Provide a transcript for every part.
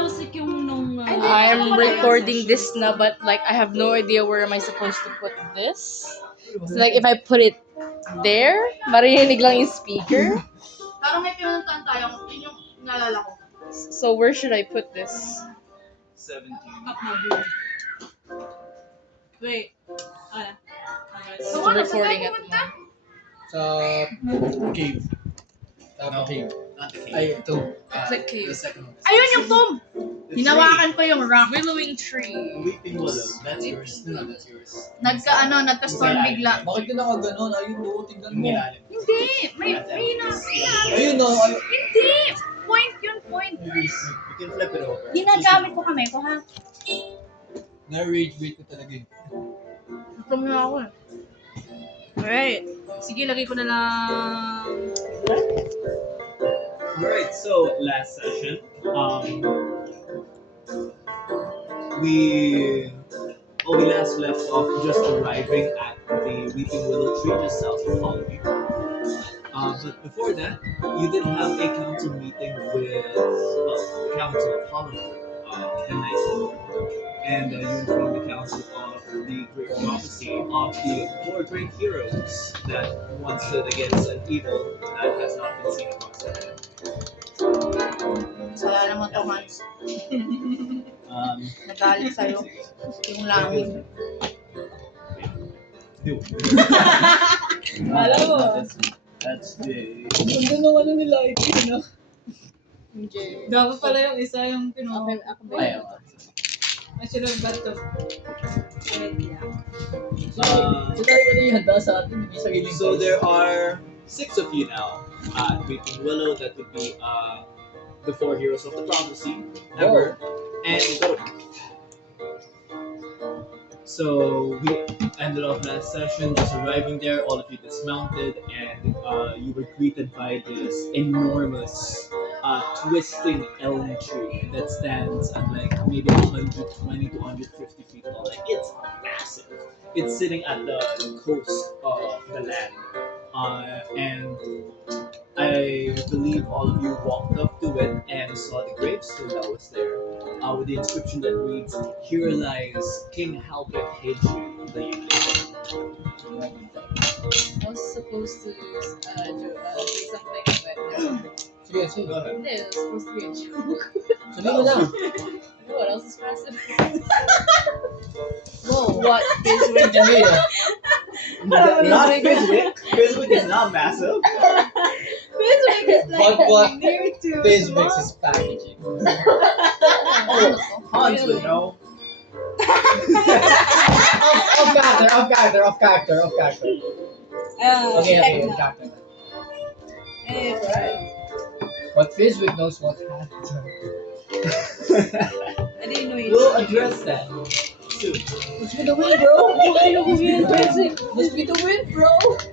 that was like yung nung... I'm recording this now, but like I have no idea where am I supposed to put this. So like if I put it there, marinig lang yung speaker. Parang may pinuntan tayo, yun yung naalala ko. So where should I put this? 17. Wait. Still recording at the moment. Sa cave. Tapos cave. Not the cave. Ay, ito. It's a cave. The second one. Ayun yung tomb! The Hinawakan ko yung rock. Willowing tree. Weeping willow. That's yours. No, that's yours. Nagka-storm bigla. Bakit ka nakaganon? Ayun no, tingnan mo. Hindi! May Ayun no, ayun. Hindi! Point yun, point. You can flip it over. Ginagamit ko kami, ko ha? Na-rage bait ko talaga eh. Gutom na ako eh. Alright. Sige, lagay ko na lang... Alright, so last session, we last left off just arriving at the Weeping Willow Tree just south of Holloway. But before that, you did have a council meeting with the Council of Holloway the night before. And you informed the council of the great prophecy of the four great heroes that once stood against an evil that has not been seen amongst them. Sala naman to, Hans. Nagalit sa'yo. Yung langit. Alam mo. That's the... Ganda ng ano nila, no? Dapat pala yung isa yung pinuha. Ayaw. I should have got the... So tayo ka na yung handa sa atin, hindi sariling So there are 6 of you now at Weeping Willow. That would be the 4 heroes of the prophecy, Ember, and Goat. So we ended off last session just arriving there, all of you dismounted, and you were greeted by this enormous twisting elm tree that stands at like maybe 120 to 150 feet tall. Like it's massive. It's sitting at the coast of the land, and I believe all of you walked up to it and saw the gravestone that was there, with the inscription that reads, "Here lies King Halbert Hadrian the United." I was supposed to say something, but Sige, sige. Go ahead. it was supposed to be a joke. Sabihin mo na. You know what else is massive? Whoa. What is with Hindi ah. Not Fizwick. Fizwick is not massive. Fizwick is What near to... Fizwick's is packaging. Hans would know. Off character. Okay, off character. But Fizwick knows what happened. I didn't know you. We'll address that soon. Must be the wind, bro. Must be the wind, bro.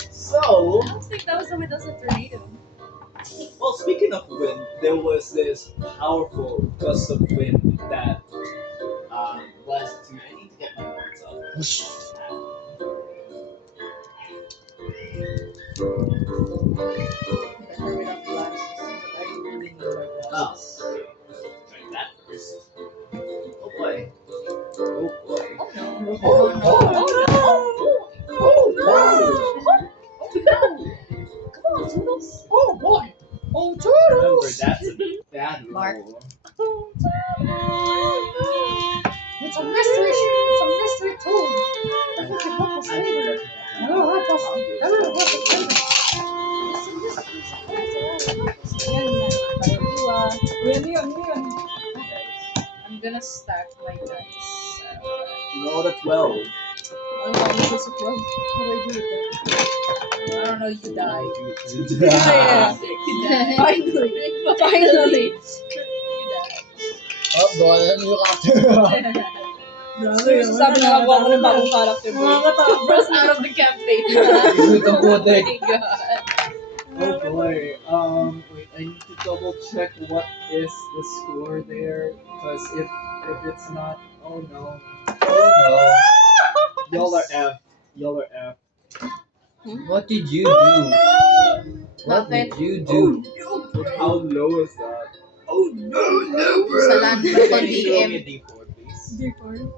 So, I don't think that was the way that was a tornado. well, speaking of wind, there was this powerful gust of wind that was. I need to get my notes up. Oh, okay. Try that first. Oh boy. Oh boy. Oh boy. Oh Remember, that's a bad Mark. roll. It's a mystery tomb. I forget. I'm gonna stack my dice. Roll a 12. What do I do with that? I don't know, you die. Finally. You die. Oh, gawa na yung character. Sabi na ako ng bagong character mo. Bros out of the campaign. Itong putik. Oh my God. Oh boy. Wait, I need to double check what is the score there. Because if it's not, oh no. Y'all are F. Y'all are F. What did you do? What Nothing. did you do? How low is that? Sa Baton DM. D4, please. D4.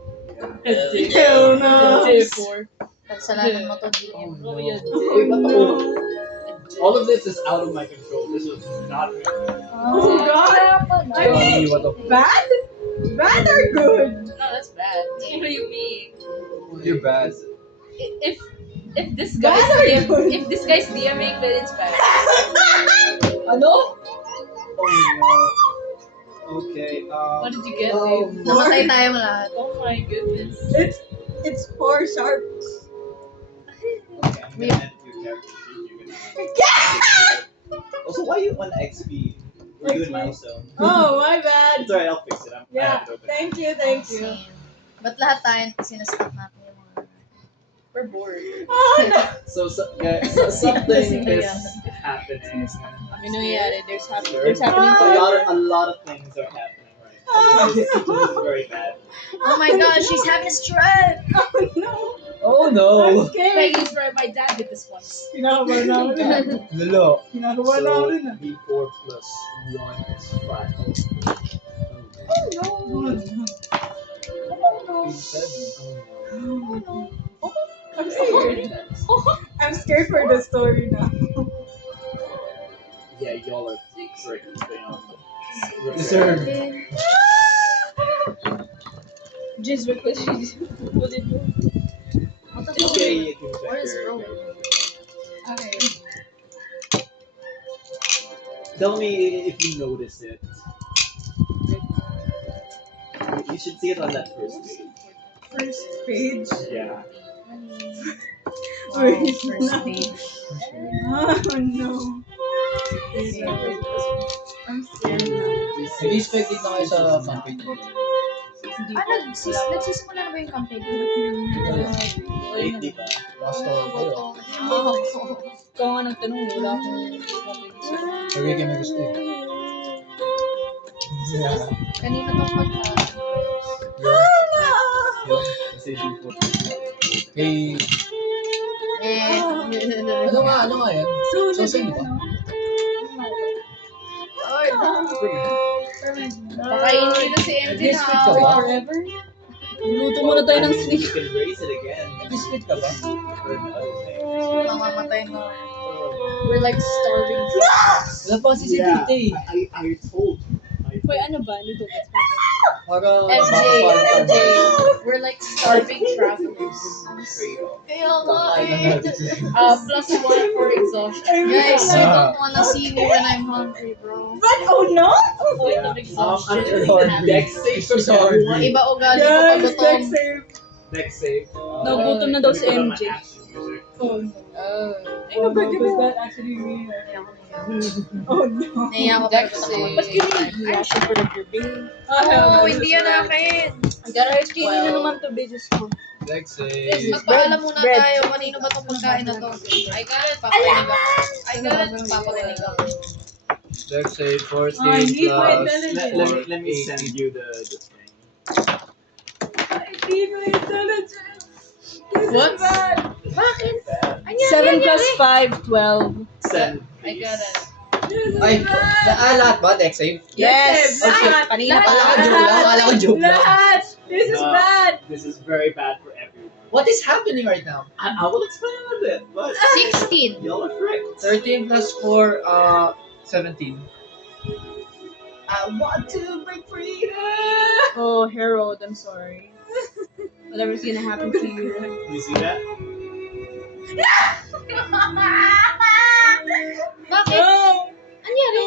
Hell no. J4. Kasalanan mo to DM. Oh, yeah. Wait, what the all of this is out of my control. This was not me. Oh God. I mean, What the bad? Bad or good? No, that's bad. What do you mean? You're bad. If this guy's Bad or DM, good? if this guy's DMing, then it's bad. Ano? Oh no. Okay. What did you get, Oh, babe? Namatay tayo lahat. Oh my goodness. It's 4 sharps. Okay, I'm gonna edit your character sheet. You're gonna. Also, why you want XP? We're doing milestone. Oh, my bad. It's alright, I'll fix it. I Yeah. have it open. Thank you, thank you. Same. Ba't lahat tayo sinastop natin yung mga... We're bored. Oh no. Guys, something is happening. Ano nangyayari? There's happening A lot of things are happening right now. This is very bad. Oh my gosh, she's having a stroke! Oh no. Oh I'm no! scared. Peggy's right. My dad did this once. Kinakabahan na ako rin. Lolo. Kinakabahan na ako rin. B4 plus 1 is 5. Oh no. Oh no. I'm scared. I'm scared for the story now. Yeah, y'all are freaking beyond. Deserve. Just because she's what did you? Okay, you can check Where is your Rome? Okay. Tell me if you notice it. You should see it on that first page. First page. Yeah. Wait, First no. page. Oh no. I'm scared now. Nag-expected na kayo sa fanpage. Nagsisimula na ba yung campaign? 8, di ba? Last story kayo. Ikaw nga nagtanong, wala akong Sabi kayo may gusto eh. Yeah. Kanina tong pagka... Yun. Kasi B4. Kay... Ano nga yan? So, So, di ba? Pakainin nyo na si MJ na Nag-split ka ba? awa. forever. Luto muna tayo ng You can raise it again. Nag-split ka ba? For another thing. Mamamatay na. We're like starving. Wala pa si Yeah, Tite. I told. Wait, ano ba? Luto. Para MJ, baka- MJ. We're like starving travelers. Straight up. Kaya nga Kakain na eh. natin. +1 for exhaustion. Guys, you don't wanna see me when I'm hungry, bro. But oh no. Point of exhaustion. I'm Dex save for Sorry. everyone. Iba ugali ko Yes, pag next gutom. save. Dex save. Nagutom na daw si Let me put on my MJ. action music. Oh no. Oh. Oh, but was that actually real? Oh no. Naiya ko Dex pag save. gutom. Ba't kinigil? Asya for your babe. Oh, hindi yan akin. Guys, kinin na naman to bitches ko. Lex eh. Magpaalam muna bread. tayo. Kanino ba itong pagkain na to? I got it. Paparinig ako. I got it. Paparinig ako. Lex eh. 14 I need my plus... intelligence. Let me send you the thing. I need my intelligence. This What? is bad. Bakit? 7 plus 5, 12. Send. I got it. This is Ay, bad. lahat ba? Lex eh? Yes! Lahat. Okay, kanina pa Akala ko lang. joke lang. Akala ko joke lang. Lahat. This is No. bad. This is very bad for everyone. What is happening right now? I will explain a bit, but 16. y'all are friends. 13 plus 4, 17. I want to break freedom. Oh, Harold, I'm sorry. Whatever's gonna happen to you. You see that? Bakit? No. Anyari?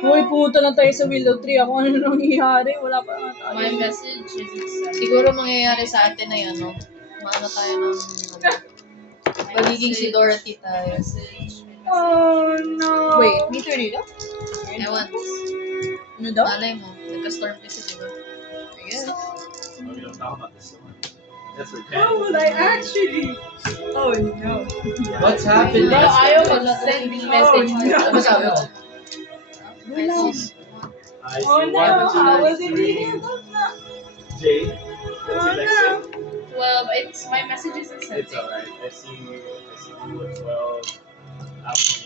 Hoy, puto lang tayo sa Willow Tree. Ako ano nangyayari? Wala pa nga tayo. My message is siguro mangyayari sa atin na yan, no? Maano tayo ng... Magiging si Dorothy tayo. Oh no. Wait, may tornado? Ewan. Ano daw? Malay mo. Nagka-storm kasi, diba? I guess. We don't talk about this one. That's for How would I actually? Oh no. What's happening? Bro, ayaw mag-send ng message. Oh, no. Ano sabi mo? Message. I see Oh no. one, I two, wasn't three. reading about that. Jay, what's your Oh next no. name? 12. It's my messages and It's alright. I see you at 12.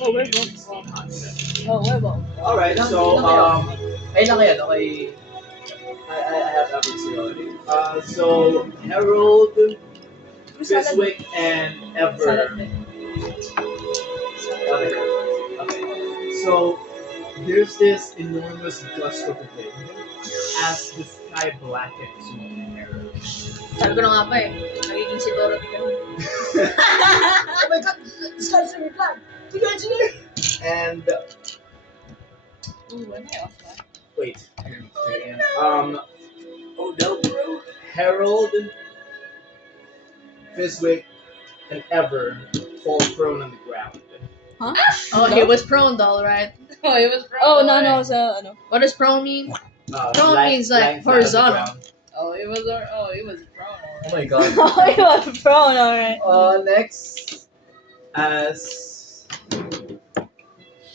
Oh, we're both wrong. Oh, we're both. Alright, so Ay lang yan, okay. with sorority. So Harold, Fiswick, and Ever. Okay. So there's this enormous gust of wind as the sky blackens with terror. Sabi ko na nga pa eh. Nagiging si Dorothy ka. Oh my god, this guy's in reply. And Ooh, am I off that? wait. Oh no, bro. Harold, Fiswick, and Ever fall prone on the ground. Oh, he was prone though, right? Oh, it was wrong. Oh, no, sa ano. What does prone mean? Prone Lying- means like lying flat on the horizontal. ground. Oh, it was wrong. Oh my god. Oh, you are prone, alright. Next, as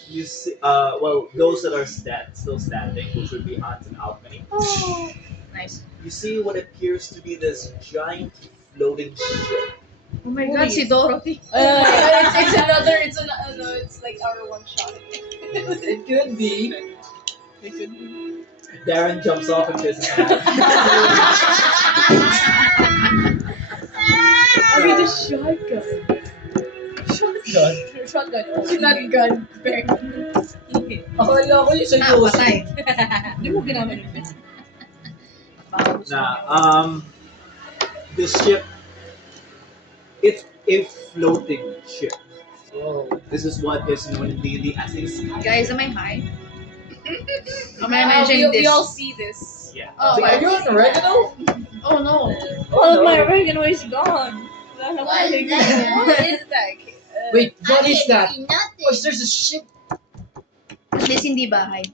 you see, well, those that are still standing, which would be Hans and Alchemy, Nice. you see what appears to be this giant floating ship. Oh my god, si Dorothy. It's like our one shot. It could be. Darren jumps off and kisses him. I mean, the shotgun. Shotgun. Not gun. Akala ko yung sa Diyos. Patay. Hindi mo ginamit yung fist. Nah, the ship, it's a floating ship. Oh. This is what is known in D&D as a sky. Guys, am I high? Am I imagining this? We all see this. Yeah. Oh, Are you on oregano? Oh no. All of my oregano is gone. What is that? Wait, what is that? Oh, there's a ship. At least hindi bahay.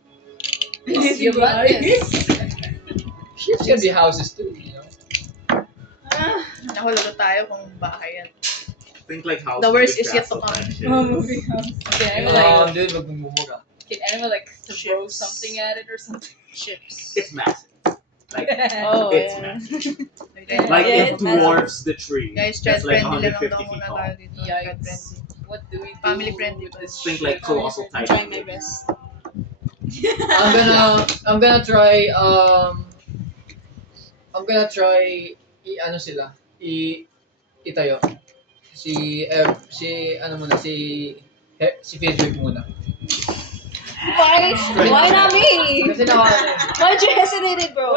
You got this. Ships can be houses too, you know. Nahulog tayo kung bahay yan. Think like how The worst is yet to come. Movie house. Can anyone like, Dude, magmumura. can anyone like throw Chips. something at it or something? Ships. It's massive. Like, Oh, it's yeah. massive. Guys, Like, Yeah, it it's massive. dwarfs the tree. child That's like friendly lang 150 daw feet muna tall. tayo dito. Child Yikes. friendly. What do we do? Family friendly. with this Think shit? like colossal I'm titan. trying my best. I'm gonna try ano sila itayo si Facebook muna Why not me? kasi naka Why'd you hesitate, bro?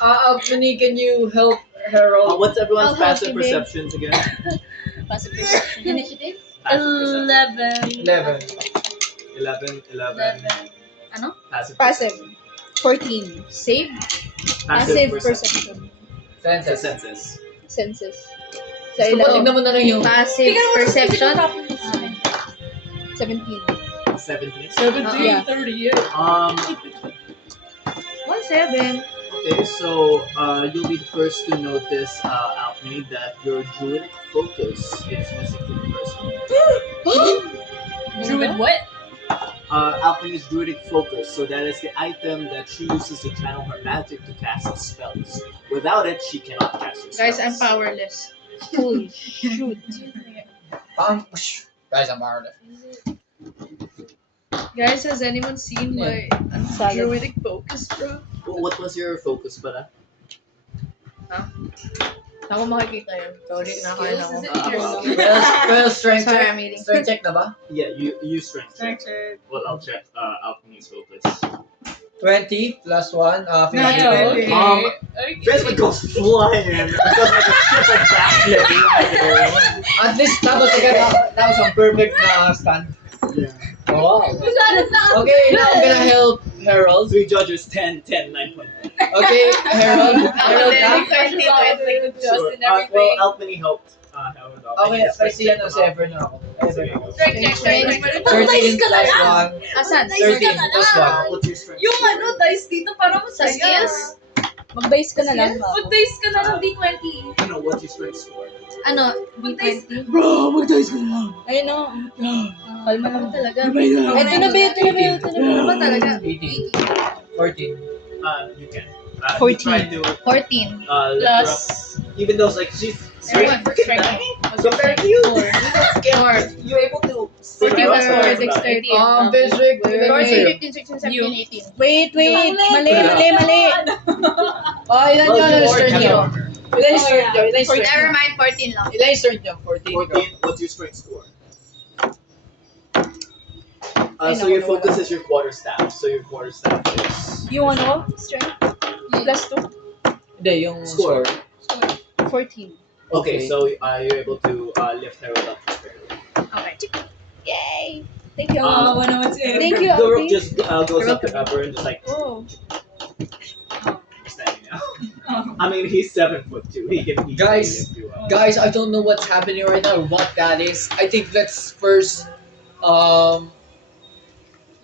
Alchemy, can you help Harold? What's everyone's I'll help passive you, babe. perceptions again? Passive perception. Initiative? Passive perception. 11 11. Ano? Passive. 14. Save? Passive perception. senses. Senses. Senses. So, tignan mo na lang yung Passive perception? 17. 17. 17, Yeah. 38. 1-7. Okay, so you'll be the first to notice, Alchemy, that your druidic focus is missing from the person. Druid what? Alchemy's druidic focus, so that is the item that she uses to channel her magic to cast spells. Without it, she cannot cast her spells. Guys, I'm powerless. Holy shoot. guys, I'm powerless. Guys, has anyone seen my Solid. druidic focus, bro? What was your focus, pala? Ako makikita yun. Sorry, nakain ako. Well, strength Sorry, check. I'm eating. Strength check na ba? Yeah, you strength check. Structured. Well, I'll check Alchemy's focus. 20 plus 1, 15. Okay. Basically goes flying. It does like a ship and backflip. At least tapos that was a perfect na stand. Yeah. Oh, wow. Okay, now I'm gonna help Harold. 3 judges, 10, 10, 9.1. Okay, Harold. Harold na. Sure. Well, Alchemy helped. Harold out. Okay, I see ano, si Ever na ako. Ever na ako. Strength check. 13 plus 1. Asan? 13 plus 1. What's your strength? Yung ano, dice dito para Sa masaya. skills? Mag-dice ka na lang. Mag-dice ka na ng D20. No, what's your strength score? Ano? D20? Bro, mag-dice ka na lang. Ayun o. Kalma Ano lang. talaga? Ito na ba, ito na ba, ito na ba. Ano ba talaga? 18. 14. You can. 14. You try to 14. lift her up. Plus. Even though it's like she's Everyone, freaking strength. dying. Compared to you, Four. you're not scared. You're able to. 14 You're plus 4, not 6, 13. Patrick, 14, wait. 15, 16, 17, 18. Wait, mali. Ilan Well, yun? you Ilan are strength nyo? Captain. Ilan yung strength nyo? Ilan yung strength Never nyo? mind, 14 lang. Ilan yung strength nyo? 14. 14. What's your strength score? Ay, So your naku, focus is your quarterstaff. So your quarterstaff is Yung ano? Strength? Plus 2? Hindi, yung score. 14. Okay, Okay. so you're able to lift Harold up just barely. Okay. Yay! Thank you. Um, naman si Eric. Thank you, The rope Ate. just goes up to Ever and just like Oh. standing now. I mean, he's 7'2". He can easily Guys. lift you up. Guys, I don't know what's happening right now or what that is. I think let's first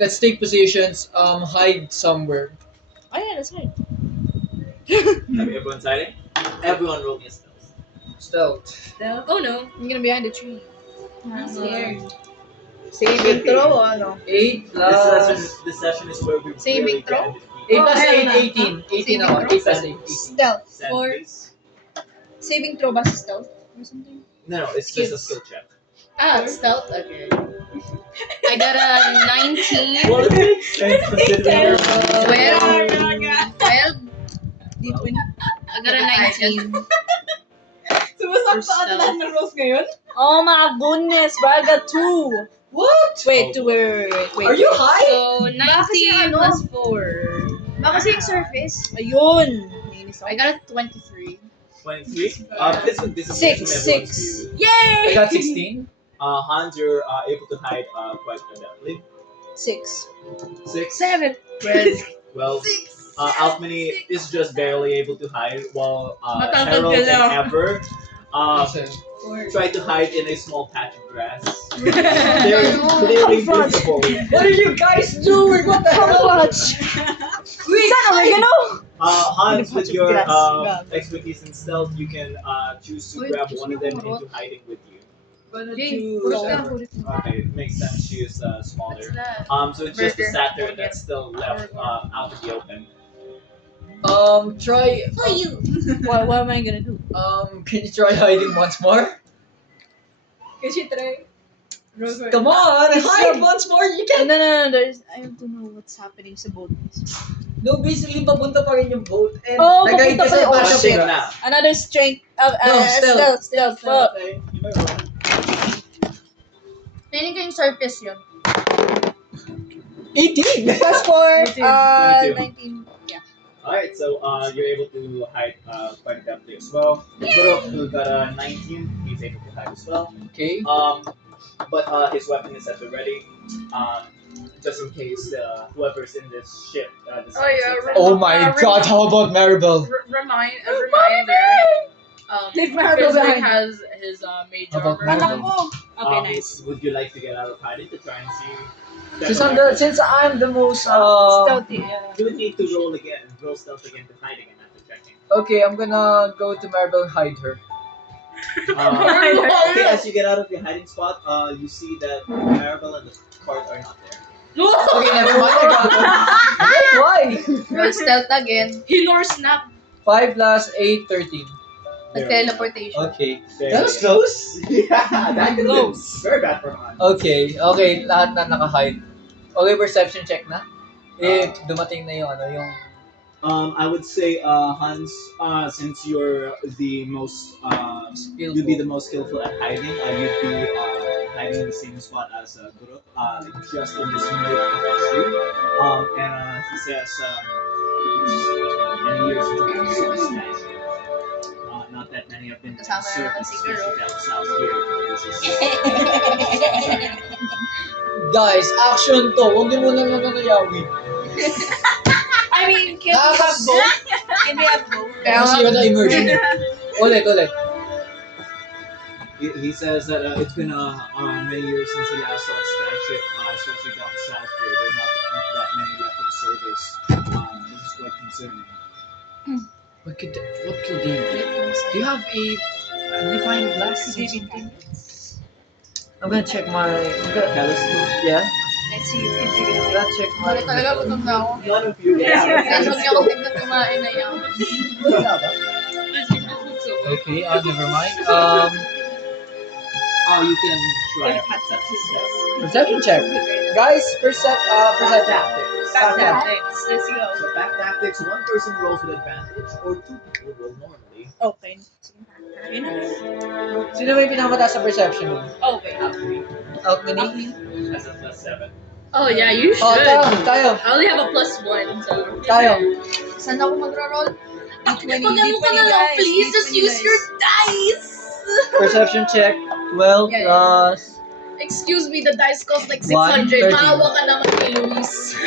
let's take positions, hide somewhere. Oh yeah, that's fine. Have everyone hiding? Everyone roll me a stealth. Stealth. Oh no, I'm gonna be behind the tree. I'm scared. Saving throw o ano? 8 This session is where we Saving really throw? get into 8 plus ayun 8, na. 18. 18 Saving ako. throw? 8 plus 8, 18. Stealth. Send, Four. please. Saving throw ba sa stealth? Or something? No, it's just a Skills. skill check. Ah, stealth? Okay. I got a 19. Well, it makes sense considering Well, 12. D20. I got a 19. Sumasakto ata lahat ng rolls ngayon? Oh my goodness, bro, I got 2. What? Wait, wait. Are you high? So, 19 plus 4. Baka kasi yung surface. Ayun. I got a 23. 23. This is Six, from everyone's six. view. Yay! I got 16. Hans, you're able to hide quite adeptly. 6. 6. 7. Well, Alchemy is just barely able to hide, while Matangkad Harold ka and lang. Ever Listen. try to hide in a small patch of grass. They're clearly visible. What are you guys doing? What the hell? Watch. Wait, saan oregano? Hans, with patch of your grass. expertise in stealth, you can choose to Wait, grab just one of them yung into hiding with you. Jane, choose puro ka. Okay, it makes sense. She is smaller. that? So it's just the Burger. Saturn that's still left out in the open. Try. For you. What am I gonna do? Can you try hiding once more? Kasi try. Rolls for Come on, hide once more. You can. No. I have to know what's happening sa boat. No, basically, papunta pa rin yung boat. And Oh, nag-hide papunta ka pa sa yung patch of Watching grass. now. Another strength of No, stealth. Fuck. Okay, you might roll. Feeling ko yung surface yun. 18. Plus 4, 22. 19. Yeah. Alright, so you're able to hide quite adeptly as well. Zoro, who got a 19, he's able to hide as well. Okay. But his weapon is at the ready, just in case whoever's in this ship decides Oh, yeah, to attack. Oh my God! How about Maribel? Reminder. Leave Maribel Fizzler behind. has his mage About armor. Maribel? Anak mo! Okay, nice. Would you like to get out of hiding to try and see? Since I'm the most Stealthy, yeah. You would need to roll again, roll stealth again to hide again after checking. Okay, I'm gonna go to Maribel and hide her. Okay, as you get out of your hiding spot, you see that Maribel and the cart are not there. Okay, never mind. I got her. Wait, why? Roll stealth again. He nor snap. 5 plus 8, 13. Nag-teleportation. Okay. There That you was go. close. Yeah, that could have been very bad for Han. Okay, lahat na naka-hide. Okay, perception check na. If dumating na yung yung I would say Hans, since you're the most skillful. you'd be the most skillful at hiding. You'd be hiding in the same spot as Guru, just in this nook of the tree. And he says, many years ago, the city smashed. Not that many have been Kasama na naman si Guru. down south here. This is Guys, action to. Huwag niyo muna nanayawi. I mean, can we have both? Can we have both? Kasi yun na immersion. Ulit. He says that it's been many years since he last saw a skyship, especially down south here. There are not that many left in service. This is quite concerning. What could they be? Do you have a magnifying glass? I'm gonna check my. Telescope? Yeah. Let's see if you I'm gonna check my. Balik talaga, gutom na ako. None of you. Yes, have a Guys, huwag niyo telescope. ako tignan kumain na yan. Okay, never mind. Oh, you can try a perception check. Perception check. Guys, perception. Tactics. Back tactics. Let's go. So back tactics, one person rolls with advantage or two people roll normally. Okay. Yun na. Sino may pinakamataas sa perception mo? Okay. Alchemy? Has a +7. Oh yeah, you Oh, should. tayo. I only have a +1, so. Tayo. Saan ako magro-roll? D20, Pagano ka na lang, please. Just use your dice. Perception check. 12 Yeah, plus... Excuse me, the dice cost like 1, 600. 13. Maawa ka naman kay Luis.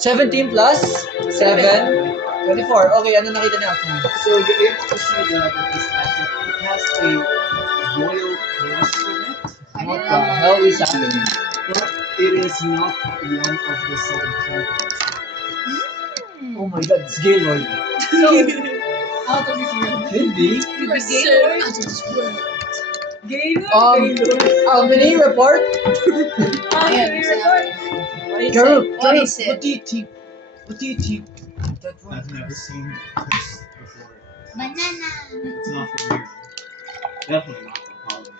17 plus 7. 24. Okay, ano nakita niya ako? So you're able to see that this asset has a royal cross on it, What the hell is happening? but it is not one of the 7 kingdoms. Oh my god, it's Gaylord. So, out of this world. Hindi. Could be So, Gaylord. out of this world. Alchemy report? Ayan, Karuk, What is it? what do you think? What do you think? That one? I've never seen this before. Banana. It's not from here. Definitely not from Holland.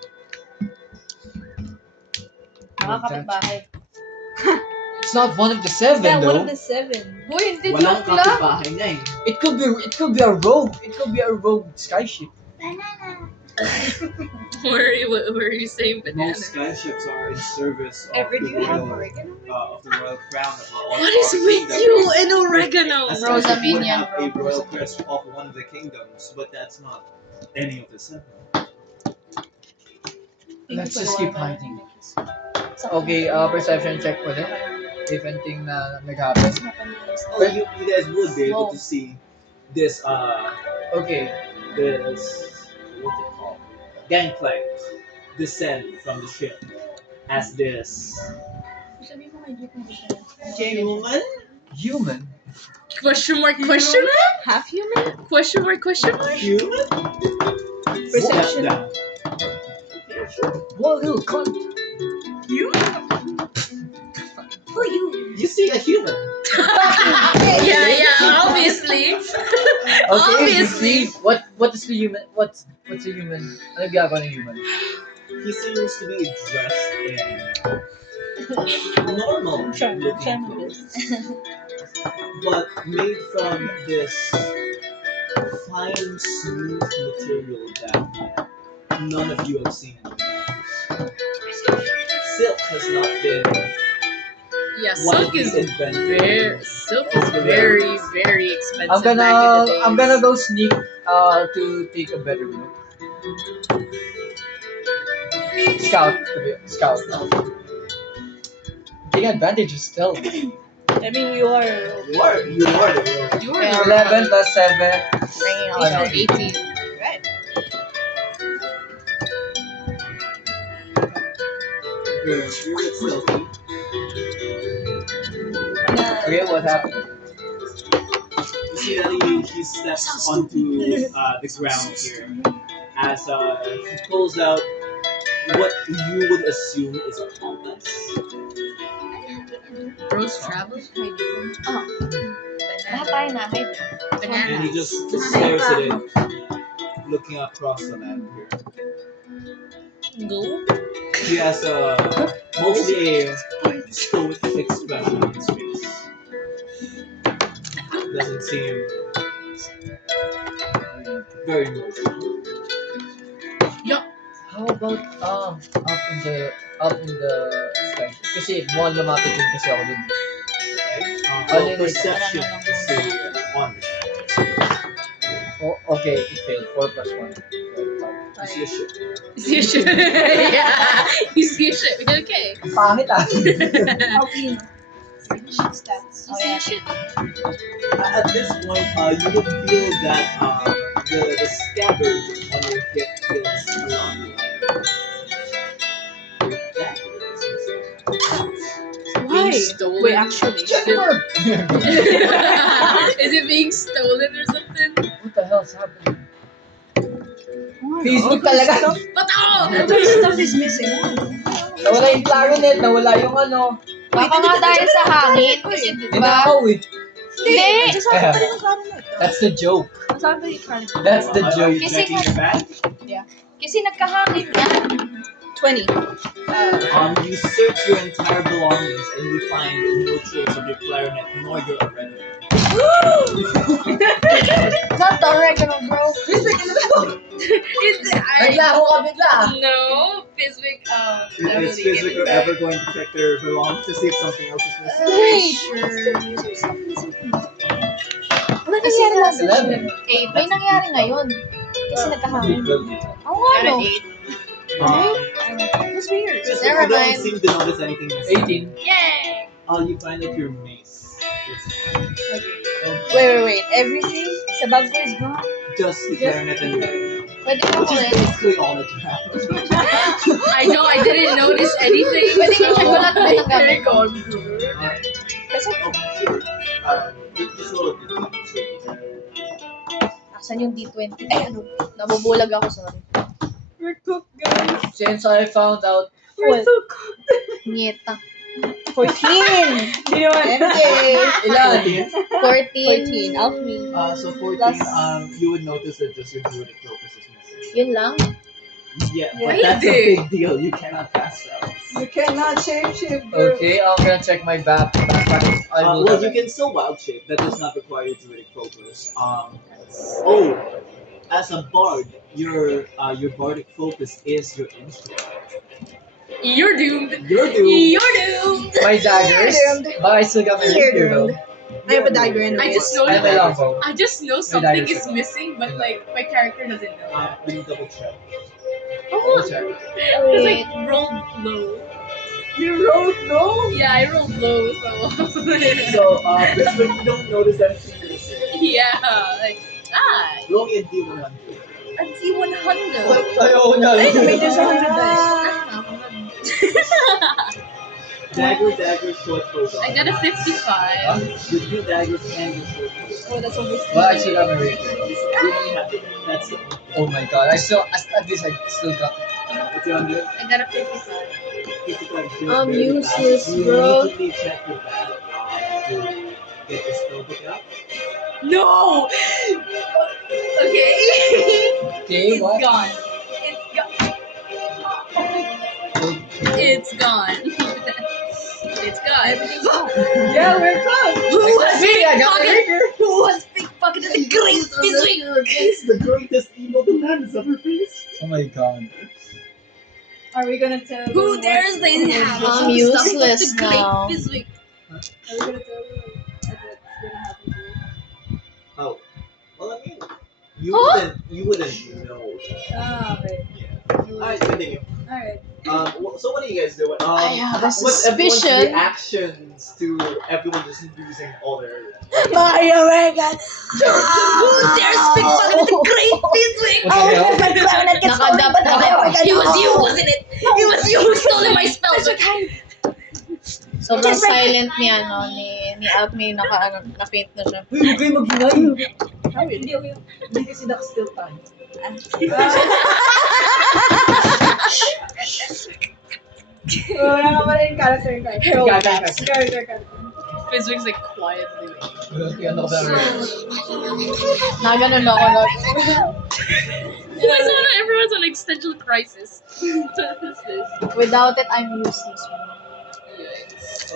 Mga kapitbahay. It's not one of the 7 Yeah, though. one of the 7. Boy, hindi Walang joke lang. kapitbahay niya eh. It could be a rogue. It could be a rogue skyship. What were you saying, banana? Most skyships are in service of Ever do the you have royal, oregano? of the royal crown. Of all What is our with kingdoms. you and oregano? A skysship would Rosaminian, have a bro, royal Rosaminian. crest of one of the kingdoms, but that's not any of the 7. Let's just keep hiding. Okay, perception check ulit. If anything na nag-happen. Oh, you guys would be able to see this Okay. this what's it called? Gangplank descend from the ship as this human Human? Question mark, question mark? Half human? Question mark, question mark? human Perception. step down. What little cunt? You see a human. Yeah, obviously. Okay, Obviously. you see, what is the human? What's a human? Ano ginagawa ng human? He seems to be dressed in normal looking clothes, but made from this fine, smooth material that none of you have seen in your lives. Silk has not been Yeah, silk widely is invented. very, very expensive I'm back in the days. gonna go sneak to take a better look. Scout. Taking advantage of stealth. I mean, you are. You are the real. You were Yeah. 11 plus 7. Bringing Ano? out 18. Right. You're a bit silky. Okay, what happened? You see that he steps onto the ground here as he pulls out what you would assume is a compass. Bros travel? Lahat tayo na-hide. And he just stares at it, looking across the land here. Go? He has mostly a stoic expression on his face. Doesn't seem very emotional. How about up in the sky? Kasi mukhang lumapit din kasi ako dun. Okay? Perception is the on. Oh, okay, it failed. 4 plus 1. You see a ship. You see a ship? Yeah, you see a ship. Okay. Ang pangit ah. Okay. Stats. You see a ship. At this point, you would feel that the scabbard on your hip feels a lot lighter. Being Why? stolen. Wait, actually. Jennifer! Is it being stolen or something? What the hell's happening? Facebook talaga. Patao! Stuff is missing. Nawala yung clarinet, nawala yung ano. Baka nga dahil sa hangin. Kasi, di ba? Ninakaw eh. Hindi! That's the joke. Sabi yung clarinet. That's the Are joke. you Kasi checking your bag? Kasi nagkahangin yan. 20. You search your entire belongings and you find no trace of your clarinet nor your oregano. Not the oregano, bro. Naglaho ka bigla. No, Fizwick, Is Physical ever going to check their belongings to see if something else is missing? Wala nangyari last 11. 8. May nangyari ngayon. Kasi nagkahamon. Oo nga, no? That's weird. Physical, Never you don't mind. seem to notice anything missing. 18. Yay! You find that your mace is Wait. Everything sa bag ko is gone? just the clarinet and the oregano. Pwede mo Which is ulit. basically all that you have. I know, I didn't notice anything. Pwede ko check ko lahat ng gamit ko. Kasi, Oh, sure. Just roll a d20. Asan yung D20? Nabubulag ako, sorry. we're cooked, guys. Since I found out We're so cooked. Nieta. 14. You know what? ilan. 14. Alchemy. So 14, Plus- you would notice that just your druidic focus is missing. Yun lang? Yeah, Yeah. but that's a big deal. You cannot pass spells. You cannot shapeshift, bro. Okay, I'm gonna check my backpack. I will Well, you can still wild shape. That does not require your druidic focus. As a bard, your bardic focus is your instrument. You're doomed. You're doomed. You're doomed. my daggers, but I still got my rapier though. I have a dagger in I just I have know. a longbow. I just know something is missing, but like my character doesn't know. Let me double check. Double check. Cause like rolled low. You rolled low? Yeah, I rolled low, so So, this one you don't notice anything missing. yeah, like Roll me a D100. a D100. Ayaw niya. Ay, may there's 100 dice. Dagger, short bow. I got a 55. With two daggers and your short bow. Oh, that's always Well, I still got my rapier. You only have to. That's it. Oh my god, at least I still got. What's your under? I got a 55. I'm useless, bro. You immediately check your bag to get the spell book out. No. Okay. Okay, It's what? gone. It's gone. It's gone. Yeah, we're cooked. Who was Me, I got my pickpocketed? rapier. Who was pickpocketed the great this week? Against the greatest evil the man has ever faced. Oh my god. Are we gonna tell Who them dares what- they have I'm some useless stuff of the now. great this week? Are we gonna tell them what's gonna happen to you? Oh, well, I mean, you Huh? wouldn't know. Okay. Alright, continue. Alright. So what do you guys do? I have a What's everyone's suspicion. reactions to everyone just losing all their? My oregano! Who dares pickpocketed the great this week? What the hell? my clarinet gets Nakadap stolen, but ako. my oregano! It was you, wasn't it? It was you who stole my spells. Sobrang silent ni Alchemy, na-faint na siya. Uy, huwag kayo mag-hinay. Hindi, okay. Hindi kasi naka-still time. Wala ka pala yung character card. Character card. Fizwick's like quietly. Yan ako ba? Naganon ako na. Everyone's on existential crisis. What is this? Without it, I'm useless.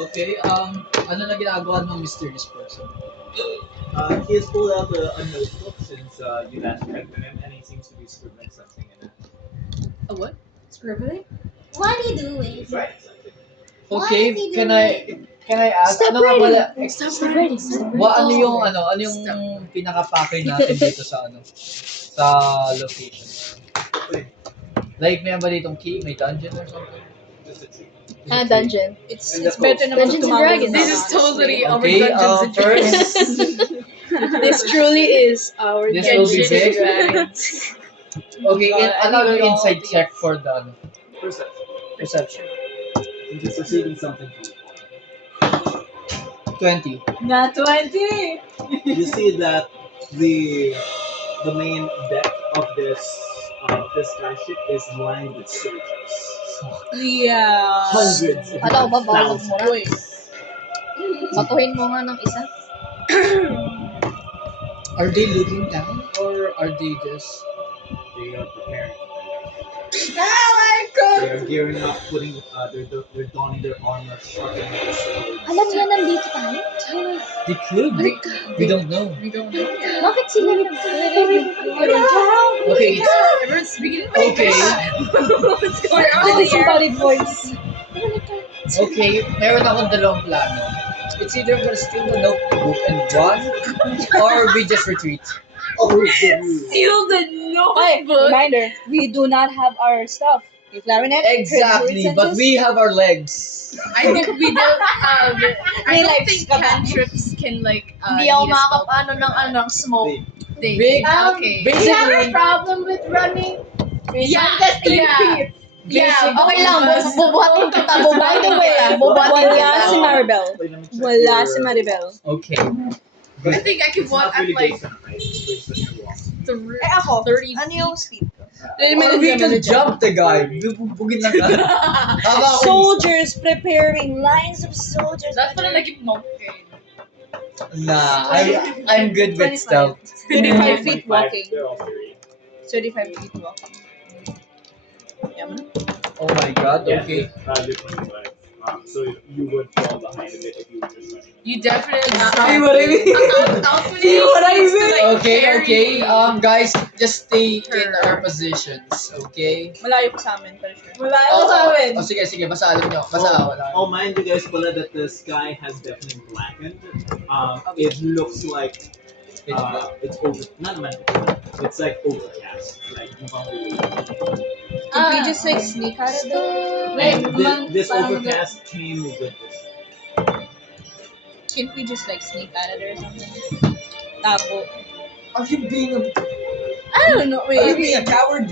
Okay, ano na ginagawa ng mysterious person? He has pulled out a notebook since you last checked on him, and he seems to be scribbling something in it. A what? Scribbling? What are you doing? He's writing something. Okay, Why is he can I ask, Stop ano nga pala, Stop writing. ano yung pinaka-package natin dito sa sa location? Like, may ba ditong key, may dungeon or something? Just a tree. Dungeon. It's And the better coast. naman Dungeons to and tumawag Dragons. na This is honestly. totally our Okay, Dungeons and Dragons. first, This truly is our This will be Dungeons and big. Dragons. okay, another inside check for the Perception. perception. Since he's receiving something from you. 20. Na 20! You see that the main deck of this starship is lined with soldiers. Yeah. Hundreds. if Alam not ko ba, bawag mo na. thousands. Batuhin mo nga ng isa. Are they looking down or are they just... They are preparing. Oh my god! They are gearing up, they're donning their armor, sharpening their swords. Alam niya, nandito tayo? They could. We don't know. We don't know yet. Bakit sila Okay. Everyone's speaking in Okay. What's going on This is here? somebody's voice. Okay, meron akong dalawang plano. It's either we're gonna steal the notebook and run, or we just retreat. Steal the Hey, notebook. reminder, we do not have our stuff. Yung clarinet, Exactly, but we have our legs. I think we don't have. I May don't lives think ka ba? cantrips can like. Hindi ako need a spell. makakapano ng smoke. They- Big, Okay. basically, problem with running? Yeah. Yeah. Yeah. Okay lang, bubuhatin kita, By bubuhatin the way, kita, bubuhatin wala kita. si Maribel. Wait, let me check Wala your- si Maribel. okay. I think I could It's walk not at really like based on height, it's based on your walk. Ako, 30 ano yung speed ko? Or we can jump the guy. Bubugin lang ka. Tama ako. Soldiers preparing, lines of soldiers. That's pala naging monk eh. Nah, I'm good with 25. stealth. 35 feet walking. They're all 30. 35 feet walking. Oh my god, Yeah, okay. you're 25. So you would fall behind a bit if you were just running. You definitely See what I mean? See what I mean? Okay. Guys, just stay in our positions, okay? Malayo pa sa amin, pero sure. Oh, sige, basahin nyo. Basa ako lang. Oh, mind you guys pala that the sky has definitely blackened. It looks like it's over. Not naman. It's like overcast. Like mukhang Could we just like sneak out of the... and this overcast came with this. Can't we just like sneak out of there or something? Tapo. Are you being a I don't know, wait. a coward?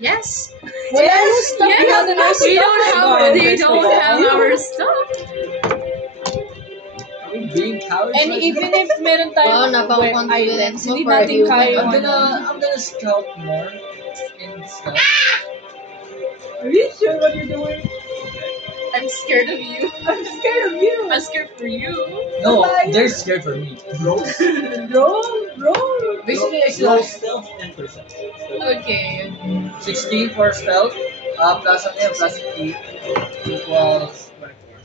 Yes. Wala nang stuff. Yes. Wala nang our We stuff. don't have. They don't have our stuff. Are we being cowards? And even if meron Wow, tayong napaka-confident islands, mo hindi for a natin human. kaya I'm gonna scout more in stuff. Are you sure what you're doing? I'm scared of you. I'm scared of you. I'm scared for you. No, they're scared for me. Roll, Roll. Basically, I roll still stealth and perception. Okay. 16 for stealth. Plus ano yun, plus 8 equals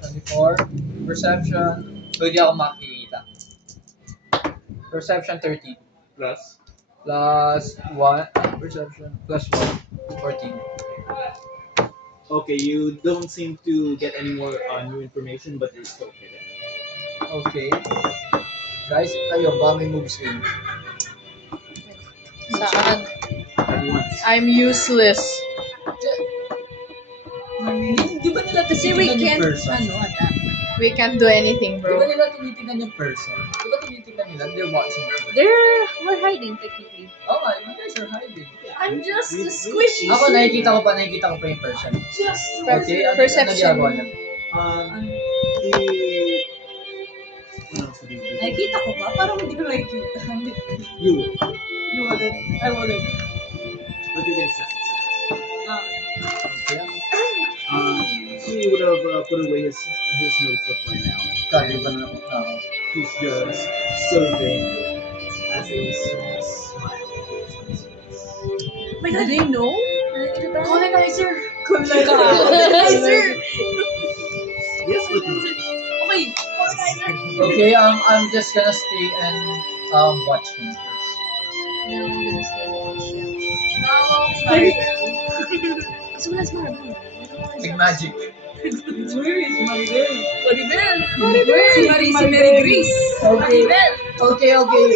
24. Perception, so hindi ako makikita. Perception 13. Plus. Plus 1. Perception. Plus 1. 14. Okay, you don't seem to get any more new information, but you're still hidden. Okay. Guys, kayo, ba may moves kayo? Saan? Everyone's I'm useless. Di ba nila Kasi we tinitingnan can't, yung person? We can't do anything, Di ba bro. nila tinitingnan yung person? Di ba tinitingnan nila? They're watching you. We're hiding technically. Oh my, you guys are hiding. I'm just We- a squishy. Ako, nakikita ko pa yung person. Just Okay, Perception. Ano ginagawa niya? What else would you do? Nakikita ko ba? Parang hindi ko nakikita. You would, You wouldn't. I wouldn't. but you can sense. Okay. He would have put away his notebook by now. Kaya ba na ako? He's just serving as a smile. Wait, do they know? colonizer. Colonizer. Yes, but Okay. Colonizer. Okay, I'm just gonna stay and watch him first. No, I'm gonna stay and watch him. Sorry. Kasi wala si Maribel. Big magic. Where is Maribel? Maribel. Si Mary Grace. Okay. Okay.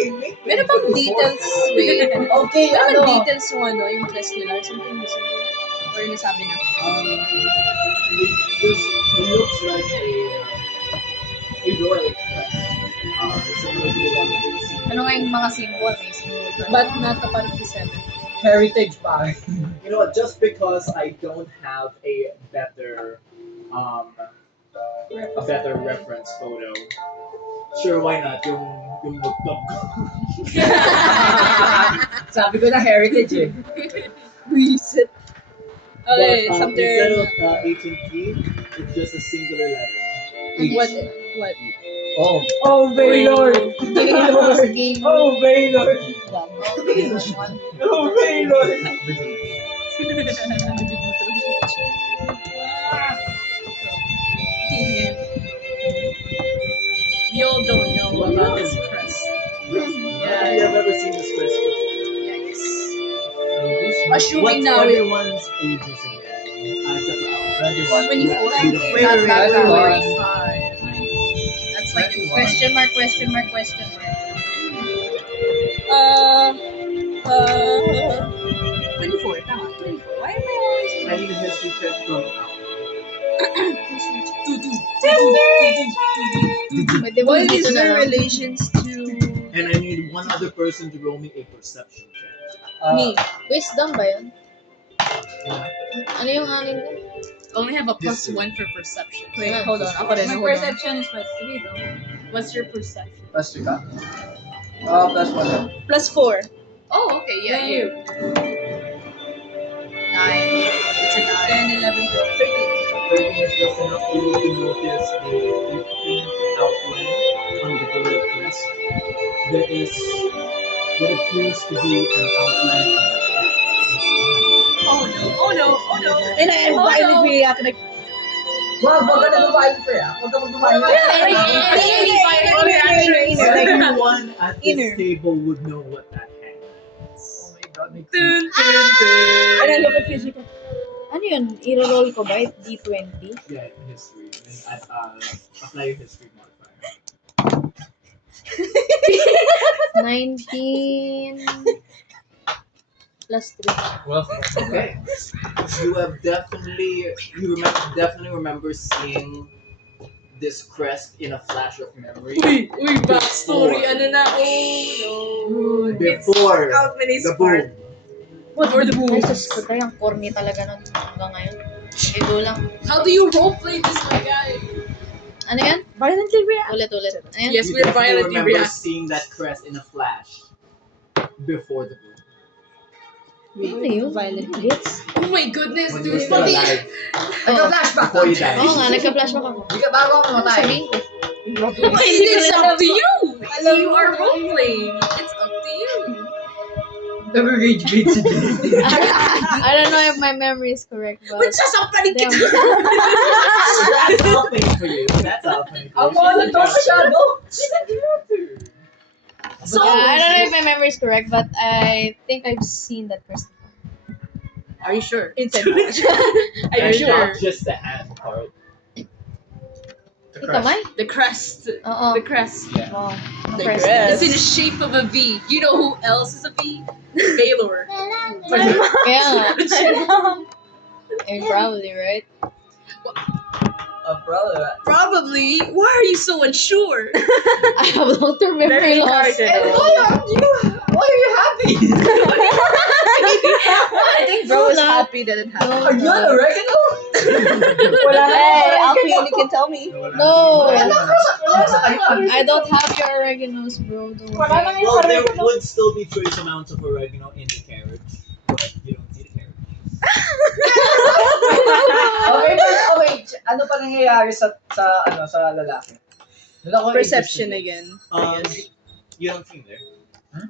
Meron bang details? Wait. Okay, Meron ano? bang details yung yung class nila or something? Or nasabi na? it looks like a royal crest. Similar to the one that we've seen. Ano nga yung mga symbol? May symbol ba? But not a part of the 7. Heritage pa. You know what? Just because I don't have a better reference photo. Sure, why not? Yung notebook. Sabi ko na heritage eh. Reset. Okay, But, something. instead of H&T, it's just a singular letter. What? What? Oh. Oh, Vaylor. Game. Oh, Vaylor. Oh, Vaylor. We all don't know about this crest. Yeah, I've ever seen this crest before. Yikes. So this one, Assuming now What's it everyone's ages again? Except for Al. 21. 24. Yeah, we don't Wait, know. not 21. 25. That's like a 21. Question mark, question mark, question mark. 24. Tama, 24. Why am I always I need a history check from Al. Pwede ba What is dito na the lang? relations to And I need one other person to roll me a perception check. me? Wisdom ba yun? Ano yung anin ko? only have a plus History. 1 for perception. Wait, hold on. Ako rin. My Hold on. perception is plus 3 though. What's your perception? Plus 3 ka? Plus 1. Plus 4. Oh, okay, yeah, you. 9. It's a 9. 10, 11, 12, 13. 13 is just enough for you to notice a faint outline on the bullet crest. There is what appears to be an outline of a cat. Oh no, oh no, oh no. And I Oh, no. violently reacted like, Wag ka na dumahin pa ya. Wag ka magdumahin pa. Everyone at this Inner. table would know what that hat is. Oh my god, may Dun, dun, dun. and I look at physical. Ano yun? I-roll ko ba? D20? Yeah, history. And apply your history modifier. 19 plus 3. Well, Okay. Definitely remember seeing this crest in a flash of memory. Uy, backstory. Ano na? Oh no. Before Out many the spark. boom. What for the boom? Ay, sus ko tayo. Ang corny talaga nun hanggang ngayon. Ito lang. How do you roleplay this, my guy? Ano yan? Violently react. Ulit. Ayan. Yes, You we're definitely violently remember reacting. seeing that crest in a flash before the boom. Ano yun? Violently. Gets? Oh my goodness, When you were dude. still alive. nagka-flashback Before you died. Oo nga, nagka-flashback ako. Di ka bago ako mamatay. Sabihin ko. It's up to you. You are roleplaying. It's up to you. Nag-rage bait si Jay. I don't know if my memory is correct, but... Wait, sasampaling Damn. kita. That's helping for you. That's helping for you. Ang mga to masyado. So, Yeah, I don't know if my memory is correct, but I think I've seen that person. Are you sure? Inside. Are you sure? Not just the hand part. The Ito, May? The crest. Oo. The crest. Yeah. Wow. The Impressive. crest. It's in the shape of a V. You know who else is a V? Baylor. Kaya nga. Probably, right? Brother. Probably. Why are you so unsure? I have long-term memory Very loss. retarded. Why are you happy? I think bro was happy that it happened. Are you on oregano? Wala na. Hey, Alfie, you can tell me. No. Wala sa kayo. I don't have your oreganos, bro. Don't Wala na worry. yung Well, there oregano. would still be trace amounts of oregano in the carriage, but you don't see the carriage. Okay, ano pa nangyayari sa lalaki? Doon ako Perception interested. again. You don't see him there. Huh?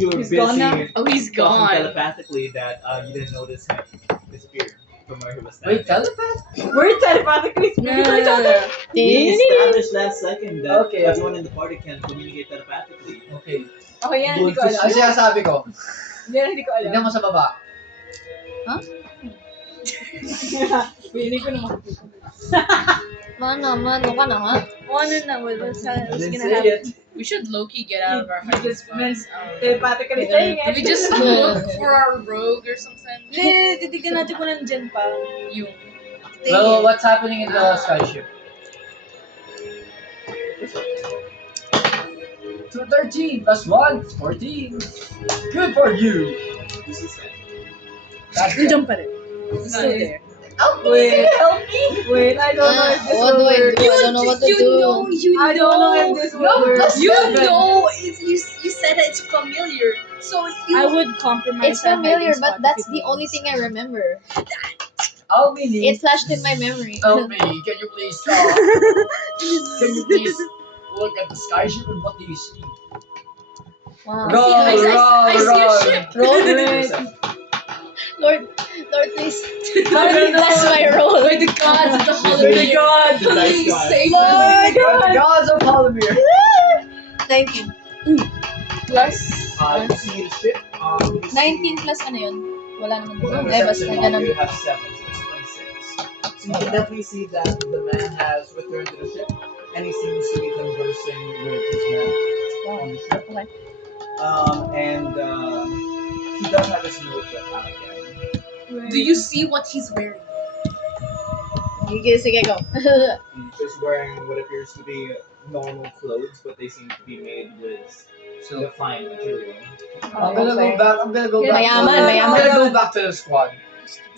You were He's busy gone now? Oh, he's talking gone. telepathically that you didn't notice him disappear from where he was standing. Wait, telepath? We're telepathically speaking to each other. We established last second that Okay. everyone in the party can communicate telepathically. Okay. Okay, yan, hindi ko alam. Ang sinasabi ko, Yan, hindi ko alam. tignan mo sa baba. Hindi ko naman. Mano ka na nga. Ano na, what's I gonna didn't say happen? it. We should low-key get out of our You hiding just meant spots. telepathically saying Did it. we just look for our rogue or something? Hindi, titignan natin kung nandyan pa. Yung Well, what's happening in the skyship? 213 plus 1 is 14. Good for you. This is it. That's Nandyan pa rin. It's Still not- there. Help Wait, help me! Wait, I don't know if this What will do I work. do? I don't know what to do. I don't know if this will work. You know, you said that it's familiar. So I would compromise. It's our familiar, hiding but spot that's if it the was. only thing I remember. Almini. It flashed in my memory. Almini, can you please look at the skyship and what do you see? Wow. Roll, I see a roll, ship. Roll. roll. Lord, Dorothy's. That's my role. By the gods of the Oh holiday. my God, the nice Please guy. save Lord. us. Gods of Palomir. Thank you. Plus. You see the ship. You see- 19 plus ano yun? Wala naman Well, doon. Eh, basta perception ganun. you have 7, so it's 26. So you can definitely see that the man has returned to the ship, and he seems to be conversing with his men on the ship. Okay. He does have his notebook out again. Do you see what he's wearing? Sige, go. He's just wearing what appears to be normal clothes, but they seem to be made with So, fine material. I'm gonna go back. I'm gonna go back. Mayaman, I'm mayaman. gonna go back to the squad.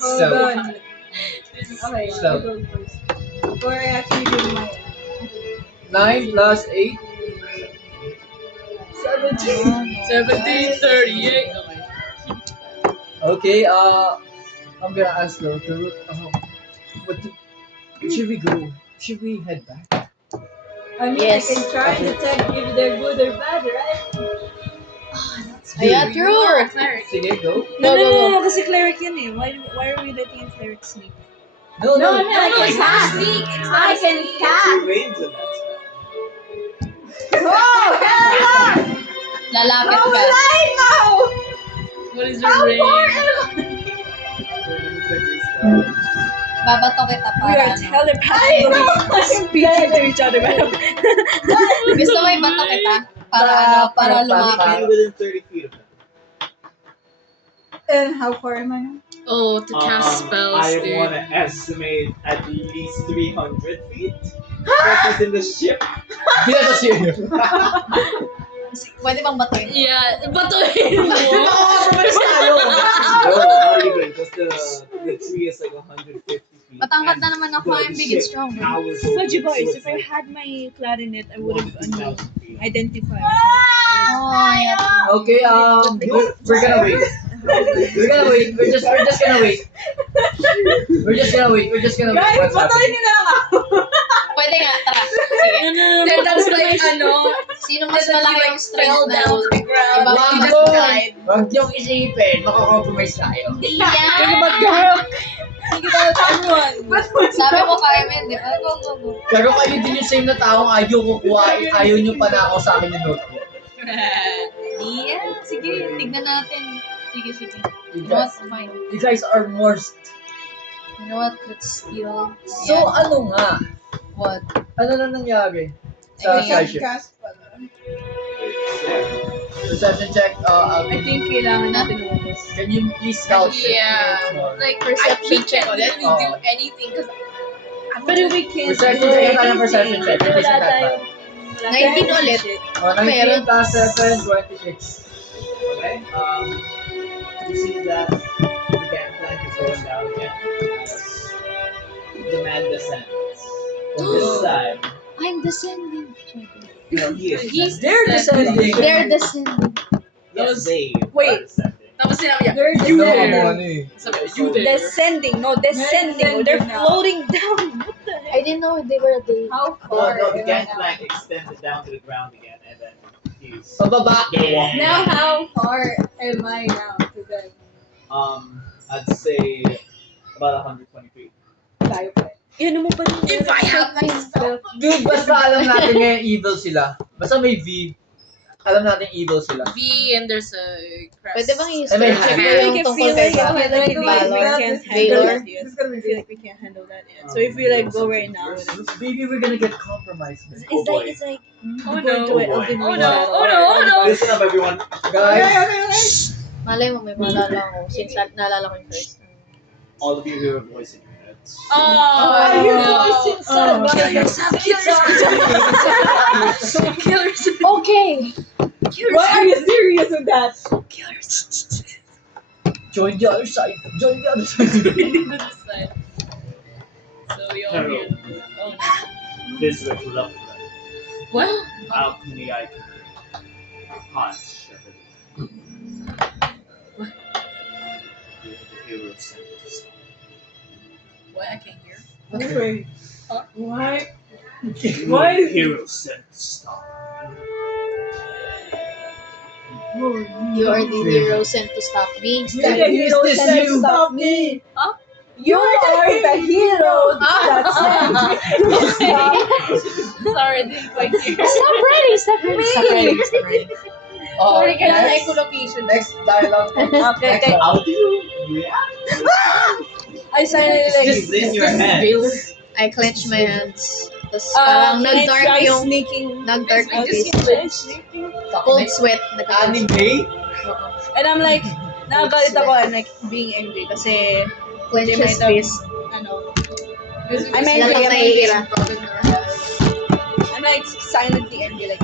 Oh, So, God. Okay, So. I'll go first. Before I actually do my 9 plus 8. 1738. Okay, I'm gonna ask her to what do, should we go? Should we head back? I mean, Yes. I can try to check if they're good or bad, right? Ayan, true. Sige, go. No. kasi cleric yun eh. Why are we letting a cleric sneak? No, No, no. I can it's not cast. sneak. It's I not can sneak. cast. Range of that spell. Oh, hell Lalapit How ka. will I know? What is How your far range? am I? Babato kita We para are ano. telepathically speaking to each other. Gusto mo ibato kita? Para ano, para lumapit. Be within 30 feet of them. And how far am I now? Oh, to cast spells, I dude. want to estimate at least 300 feet. That is in the ship. Hindi na to serious. Pwede bang batuin? Yeah, batuin mo. Nakaka-compromise tayo. No, not even, because the tree is like 150 feet. Matangkad na and naman ako. the I'm big and ship strong. towers over Fudgy it, so boys, it's if I like had my clarinet, I would have 1,000 feet. identified. Oh, yeah. Okay, we're gonna wait. We're gonna wait. We're just gonna wait. We're just gonna wait. We're just gonna wait. Guys, What's patuloy happening? niyo na lang ako. Pwede nga, tara. Sige. Then that's like, ano, Sino mas malaki yung strength na? down to the ground. Iba Wag yung mo! guide. Wag niyong isipin. Makakompromise tayo. Hindi yan. Sige tayo, everyone. Sabi mo kaya mo yun, di ba? Go. Pero kayo din yung same na taong ayaw kukuha. Ayaw niyo pa na ako sa akin yung notebook. Di yan. Sige, tignan natin. Sige. You You know what? guys, Fine. you guys are worst. You know what? Let's steal. So ano nga? What? Ano na nangyari sa Ayun. skyship? Cast pala. Perception check. I think kailangan natin lumabas. Can you please scout check? Yeah. Like, Perception we can't check ulit? really do Oh. anything because Pero we can't Perception do check tayo ng anything. perception check. Kasi Isn't wala that tayong... 19 ulit. 19 Meron. plus 7, 26. Okay. You see that the gangplank is going down again as the man descends. On this side, I'm descending. no, he is. They're descending. They're descending. Yes, they Wait. are descending. tapos sinabi niya, They're you Ito there. mo ano eh. Sabi, you there. Descending. No, descending. They're descending now. floating down. What the heck? I didn't know they were the... How Oh far no, the am I now? gangplank extended down to the ground again, and then he's Pababa. they're walking Now, down. how far am I now to them? I'd say about 120 feet. Tayo pa. Yun mo pa rin. If I have my spell. Dude, basta alam natin ngayon evil sila. Basta may V. Alam natin evil sila. V and there's a crest. Pwede bang I mean, i-check I mo yung can tungkol feel kay like, Valor? I feel like we Valor? can't handle Valor? that yet. I feel like we can't handle that yet. So if we like go right now, it's Maybe we're gonna get compromised. man. it's like Oh going no. to it. Oh, Elden Oh Ring no, battle. oh no, oh no. Listen up, everyone. Guys, Malay mo, may maalala ko. Since naalala ko yung first. All of you hear a voice in your heads. Oh, you no. Kill yourself, kill yourself. Kill yourself. Okay! Why are you serious with that? Kill yourself. join the other side. Join the other side. So we all hear the oh no. This is what love. What? How can I punch What? the hero sent to stop. What? I can't hear. Wait. Why? Why the hero sent to stop? You are the hero sent to stop me. You're the hero sent to stop me. Huh? You are the hero that sent to stop. Sorry, didn't quite hear. Stop writing, stop writing. Stop writing, stop writing. Oh, Sorry, kailangan na next, echolocation. next dialogue. Next one. How do you react? I silently It's just in your head. I clench my hands. Tapos parang nag-dark yung... Nag-dark yung face. Cold sweat. Anime? And I'm like, nakagalit ako and like being angry kasi Clench they his might have, fist. ano, I'm angry. I'm like silently angry like,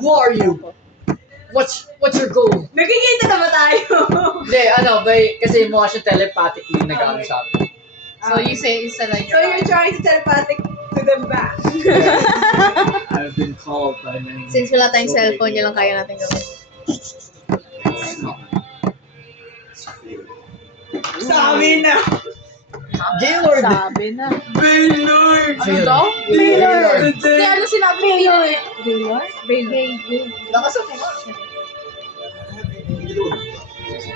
Who are you? What's your goal? Nagkikita na ba tayo? Hindi, kasi mukha siya telepathically nag-ano sa akin. So you said like So you're trying to telepathic to them back. I've been called by many. since wala tayong cellphone, yun lang kaya natin gawin. Sabi na. Gaylord! sabi na. Baylord! Ano daw? Gaylord! Hindi, ano sinabi niya? Lakas ako nga.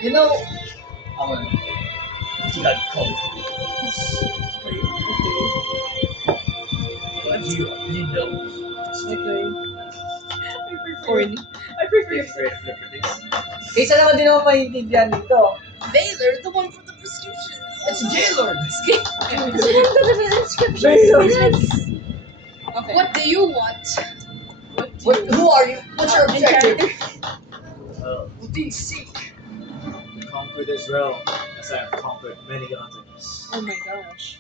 You know, ako na. God called me. But you know. Corny. I prefer Kaysa naman din ako maintindihan dito. Baylor, the one for the prescription. It's Gaylord! Okay. What do you want? Who are you? What's your objective? What do you seek? Conquer this realm as I have conquered many others. Oh my gosh.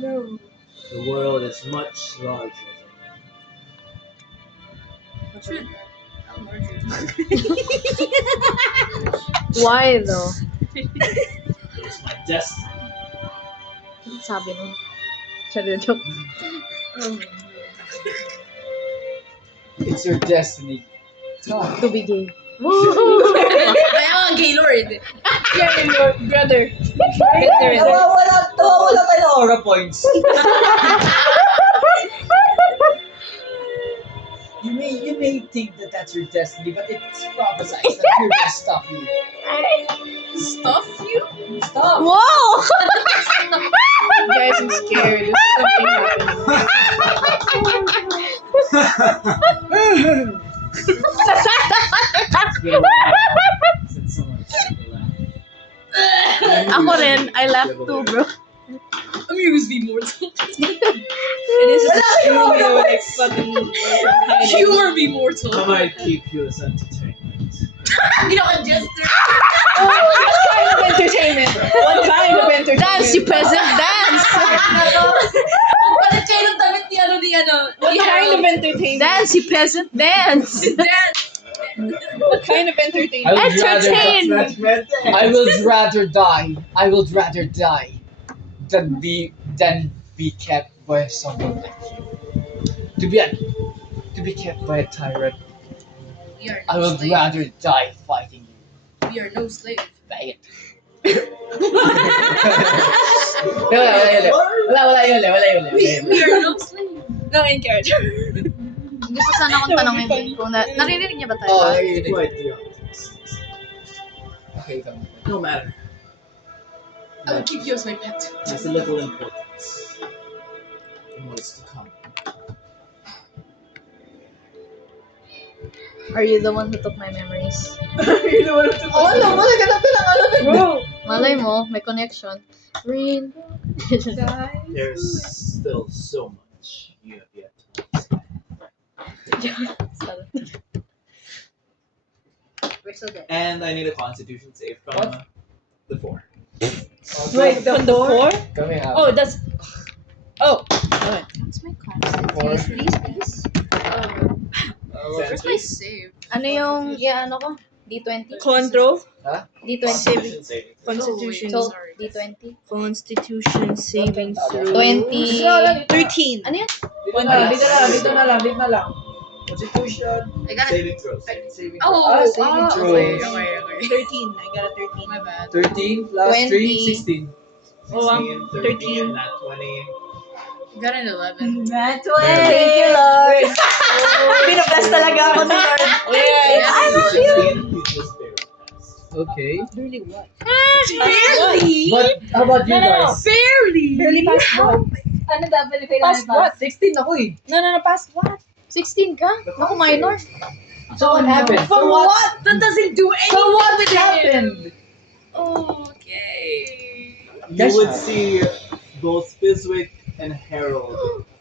No. The world is much larger. Why though? It's my destiny. Sabi nun. Sabi ng joke. It's your destiny. To be gay. Kaya nga, Gaylord. Yeah, your brother. Nawawala tayo ng aura points. You may think that that's your destiny, but it's prophesied that we're gonna stop you. Stuff you? Stop! Whoa! Guys, I'm scared. There's something happening. It's been a while since someone tried to laugh. Ako rin, I laughed too, bro. Amuse me more. It is just humor, like fucking Humor me mortal. I might keep you as entertainment. You know, a jester. what kind of entertainment? What kind of entertainment? Dance, you peasant, dance! Palit kayo ng damit ni ano. What kind of entertainment? Dance, you peasant, dance! What kind of entertainment? Entertain! I would rather die. I would rather die than be kept by someone like you. To be kept by a tyrant. We are I no would slave. rather die fighting you. We are no slave. Bang it. Wala yun. We are no slave. No, in character. Gusto sana akong tanongin din kung naririnig niya ba tayo? Oh, narinig. Quite the optimist. Okay, come on. No matter. I will keep you as my pet. Has a little importance in what is to come. Are you the one who took my memories? You know what I'm Oh, alam mo, naghanap ka ng alam. Bro. Malay mo, may connection. Rain. There's still so much you have yet to understand. We're so dead. And I need a constitution save from What? the 4. Wait, the door? Kami ha. Oh, that's. Oh. Okay. What's my Four. concept? Please. Where's my save? Ano yung, ano ko? D20? Control. D20. Constitution saving. Constitution. So, Sorry. D20? Constitution saving throw. 20. 13. Ano yan? Dito na lang. Constitution. I got it. Saving throws. Saving Oh, saving throws. okay. 13. I got a 13. My bad. 13 plus 20. 3, 16. 16, 13, 13. and that 20. You got an 11. That's Thank you, Lord. Pinabless talaga ako ni Lord. Yes. I love you. 16, you just barely passed. Okay. Really what? Barely. But how about you guys? Barely. Barely past what? Ano dapat kailangan Past what? 16 ako eh. No, past what? 16 ka? Naku, minor. So what happened? For what? That doesn't do anything. So what with happened? Okay. You Yes, would ma'am. see both Fizwick and Harold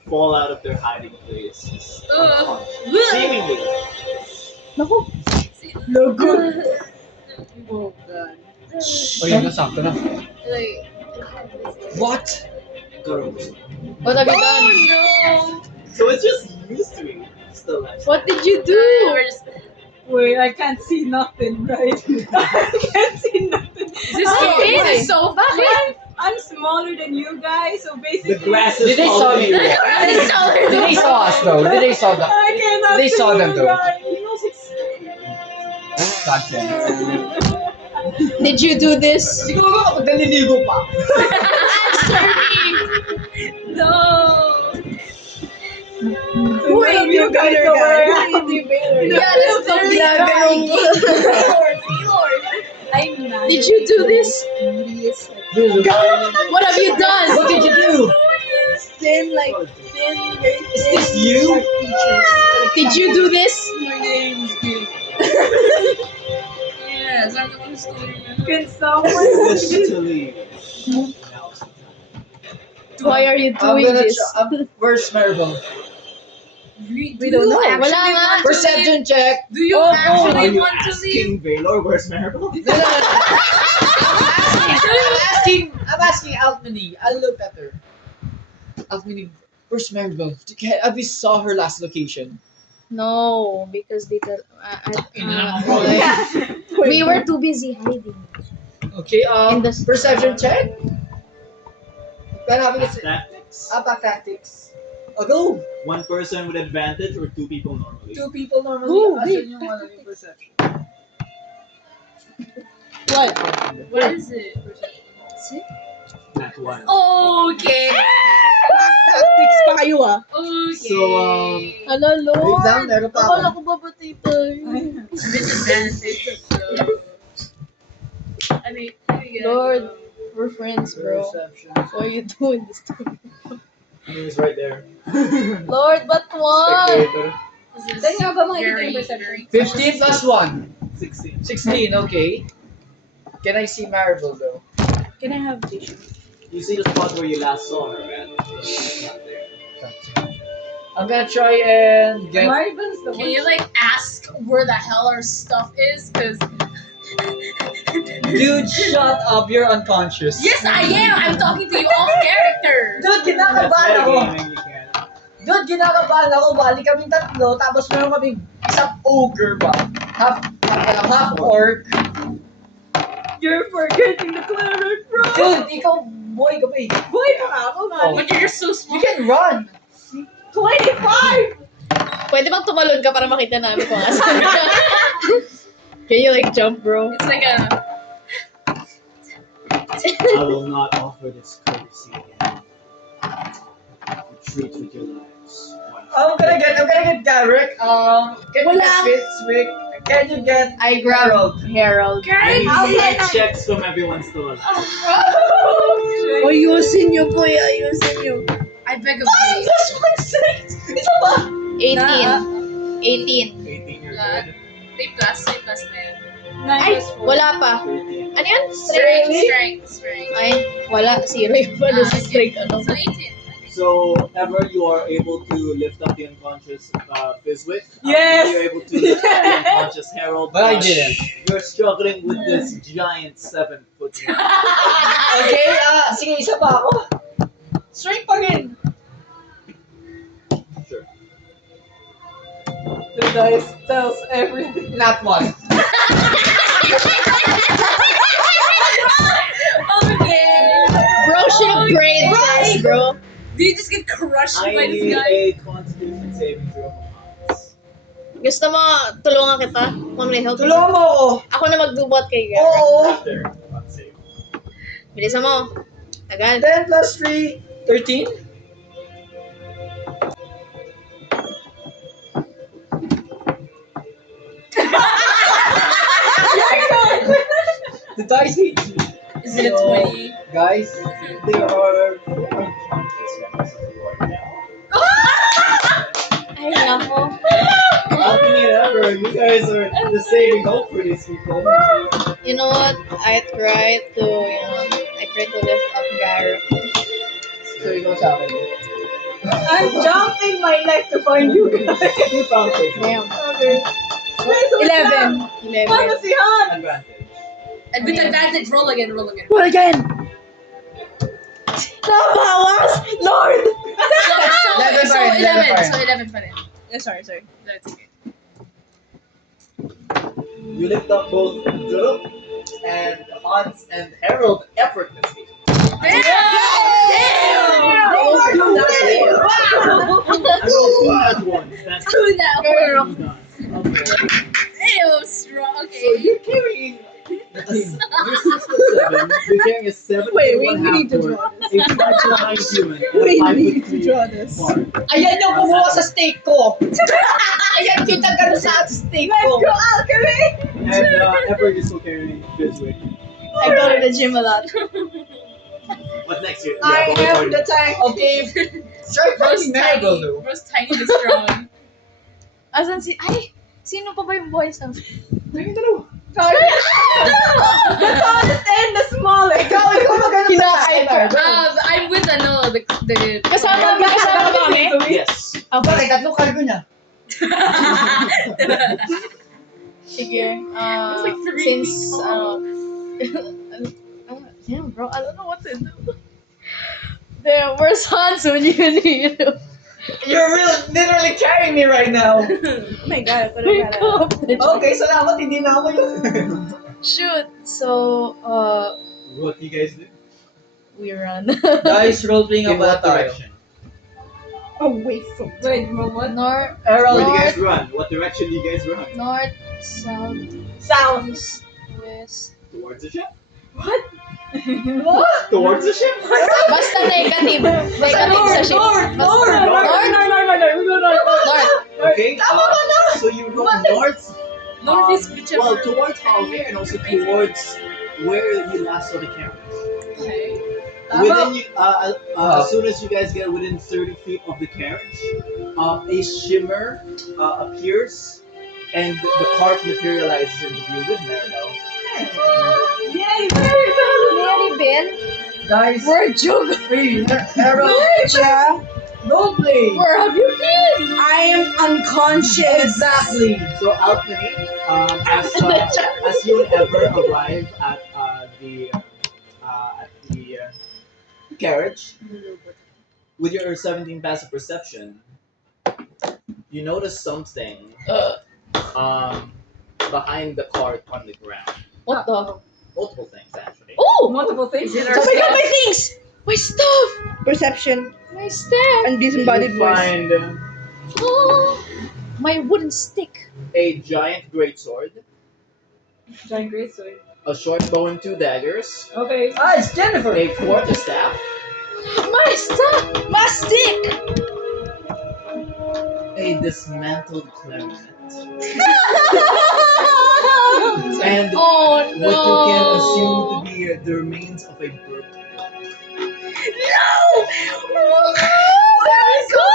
fall out of their hiding places. unconscious. Seemingly. No good. Oh, God. Oh, yun na, sakto na. Like, What? Girls. What have you done? no. So it's just used to me. Still nice. What did you do? Wait, I can't see nothing, right? I can't see nothing. Is this okay? So bad. I'm smaller than you guys, so basically. The grass is Did they saw taller you? than you are. Did they saw us though? Did they saw them? I cannot They see saw them, you though. guys. Gotcha. Did you do this? Siguro kapag naliligo pa. No. Who are you guys know where I am? Yeah, that's literally right. Gaylord. I'm not. Did you do this? What have you done? What did you do? Thin, like, thin, very Is this you? Did you do this? My name's Gil. Yes, I'm the one who stole your Can someone Wish to leave. Now's the time. Why are you I'm doing gonna this? where's Maribel? We don't know. Wala nga. Perception check. Do you Are actually you want to leave? asking Baylor where's Maribel? No. I'm asking Almini. I'll look at her. Almini, where's Maribel? Have you saw her last location? No, because they tell. We were too busy hiding. Okay, In the- perception check. Pero having a Tactics. tactics. Go. One person with advantage or two people normally? Two people normally. Go, Asan yung ano yung perception? What? What is it? That one. Okay. Tactics pa kayo ah. Okay. So, Hello, Wait Lord. lang, meron pa Akala ako. ko babatay tayo. Disadvantage. I mean, Lord, we're friends, bro. Perception. Why are you doing this to me? He's right there. Lord, but what? Spectator. Saan nga ba makikita yung perception? 15 plus 1. 16. 16, okay. Can I see Maribel though? Can I have tissue? You see the spot where you last saw her, man? She's not there. I'm gonna try and get. Maribel's the Can one. you like ask where the hell our stuff is? Cause Dude, shut up. You're unconscious. yes, I am. I'm talking to you off character. Dude, That's kinakabahan ako. metagaming, you can. Dude, kinakabahan ako. Bali kaming tatlo. Tapos meron kaming isang ogre ba? Half orc. You're forgetting the cleric, bro. Dude, ikaw, boy ka pa eh. Boy pa nga ako, man. But you're just so You small. can run. 25! Pwede bang tumalon ka para makita namin kung asan ka? Can you like jump, bro? It's like a. I will not offer this courtesy again. Retreat with your lives. I'm gonna get Garrick. Can you get Fitzwick? Can you get I grabbed Harold. I I'll need get- checks from everyone still alive. Ayusin niyo po, ayusin niyo. I beg of you. Plus 1 6! Isa ba? 18. 18. 18 years Lahat. old. May plus na yan. Ay, wala pa. 13. Ano yan? Strength. Ay, wala. Zero yung ano sa strike. Ano? So 18. So, ever you are able to lift up the unconscious Fizwick, Yes! you're able to lift up the unconscious Harold. But I didn't. You're struggling with this giant 7-foot man. Okay, sige, isa pa ako. Straight pa rin. Sure. The dice tells everything. Not one. Okay. Bro should have prayed first, bro. Did you just get crushed I by this need guy? a constitution saving throw from Hans. Gusto mo, tulungan kita? Want me to help you? Tulungan mo ako. Ako na magdubot kay Garrett. Oo. After, not save. Bilisan mo. Agad. 10 plus 3, 13. The dice hate you. Is it a 20? Guys, there are 4 unconscious members of the board now. Ay, nako. Alchemy and Ever, you guys are the saving hope for these people. You know what? I try to lift up Gareth. So, ikaw sa akin. I'm jumping my life to find you guys. You found it. Damn. Okay. Wait, so 11. Paano si Han? Advantage. And with advantage, roll again, roll again. What again? Nabawas! Lord! So 11 pa rin, 11 pa rin. So 11 pa rin. Sorry. That's okay. You lift up both Druk and Hans and Harold effortlessly. Damn! I rolled 2 at once. That's Two now. done. Okay. Damn, strong. So Okay. you're carrying The team. you're 6 foot 7. You're carrying a 7 Wait, foot we 1 need to half draw orc, a 5'9" human, and a Wait, 5 we foot need to 3 draw this. bard. Ayan yung kumuha sa steak ko. Ayan yung tagalo sa steak ko. Alchemy! And Ever is still carrying Bizwick. I go to the gym a lot. What next? You I have am the tank. Okay. Try Bro's fighting tiny. Marigold though. Bro's tiny but strong. Asan si... Ay! Sino pa ba yung boys? Tingin dalawa. Sorry. The tallest and the smallest. Ikaw magano I'm with the Kasama ba kami? Yes. Bakit? Tatlong cargo niya. Sige. It's like 3 Since, people. damn bro, I don't know what to do. Damn, where's Hans when you need him? You're literally carrying me right now. Oh my god, ako Wake na up. Okay, salamat. Hindi na ako yun. Shoot. So, What do you guys do? we run. Guys, role-playing In what tayo. direction? Away from Wait, what? North, Where do you North. guys run? What direction do you guys run? north, south, South. east, west. Towards the ship? What? Towards the ship? Basta negative. Negative sa ship. North. Basta- North. Okay. So you go north. North is whichever. Well, towards Hallway and also towards where you last saw the camera. Okay. Within you, as soon as you guys get within 30 feet of the carriage, a shimmer appears, and the cart materializes into view with Maribel. Yay, very good. Mary Bell? Guys, Where you? hey, Harold, Yeah, role-play. Where have you been? I am unconscious. Exactly. So Alchemy, as you and Ever arrive at the carriage, with your 17 passive perception, you notice something behind the cart on the ground. What the? Multiple things actually. Oh! Multiple things. Oh my god, my things! My stuff! Perception My staff! and disembodied You voice. find Oh, my wooden stick. a giant greatsword, Giant great sword. a short bow and 2 daggers, Okay. Ah, it's Jennifer. a quarterstaff, My stuff! My stick! a dismantled clarinet, and Oh no! what you can assume to be the remains of a burnt body. No! Let's go!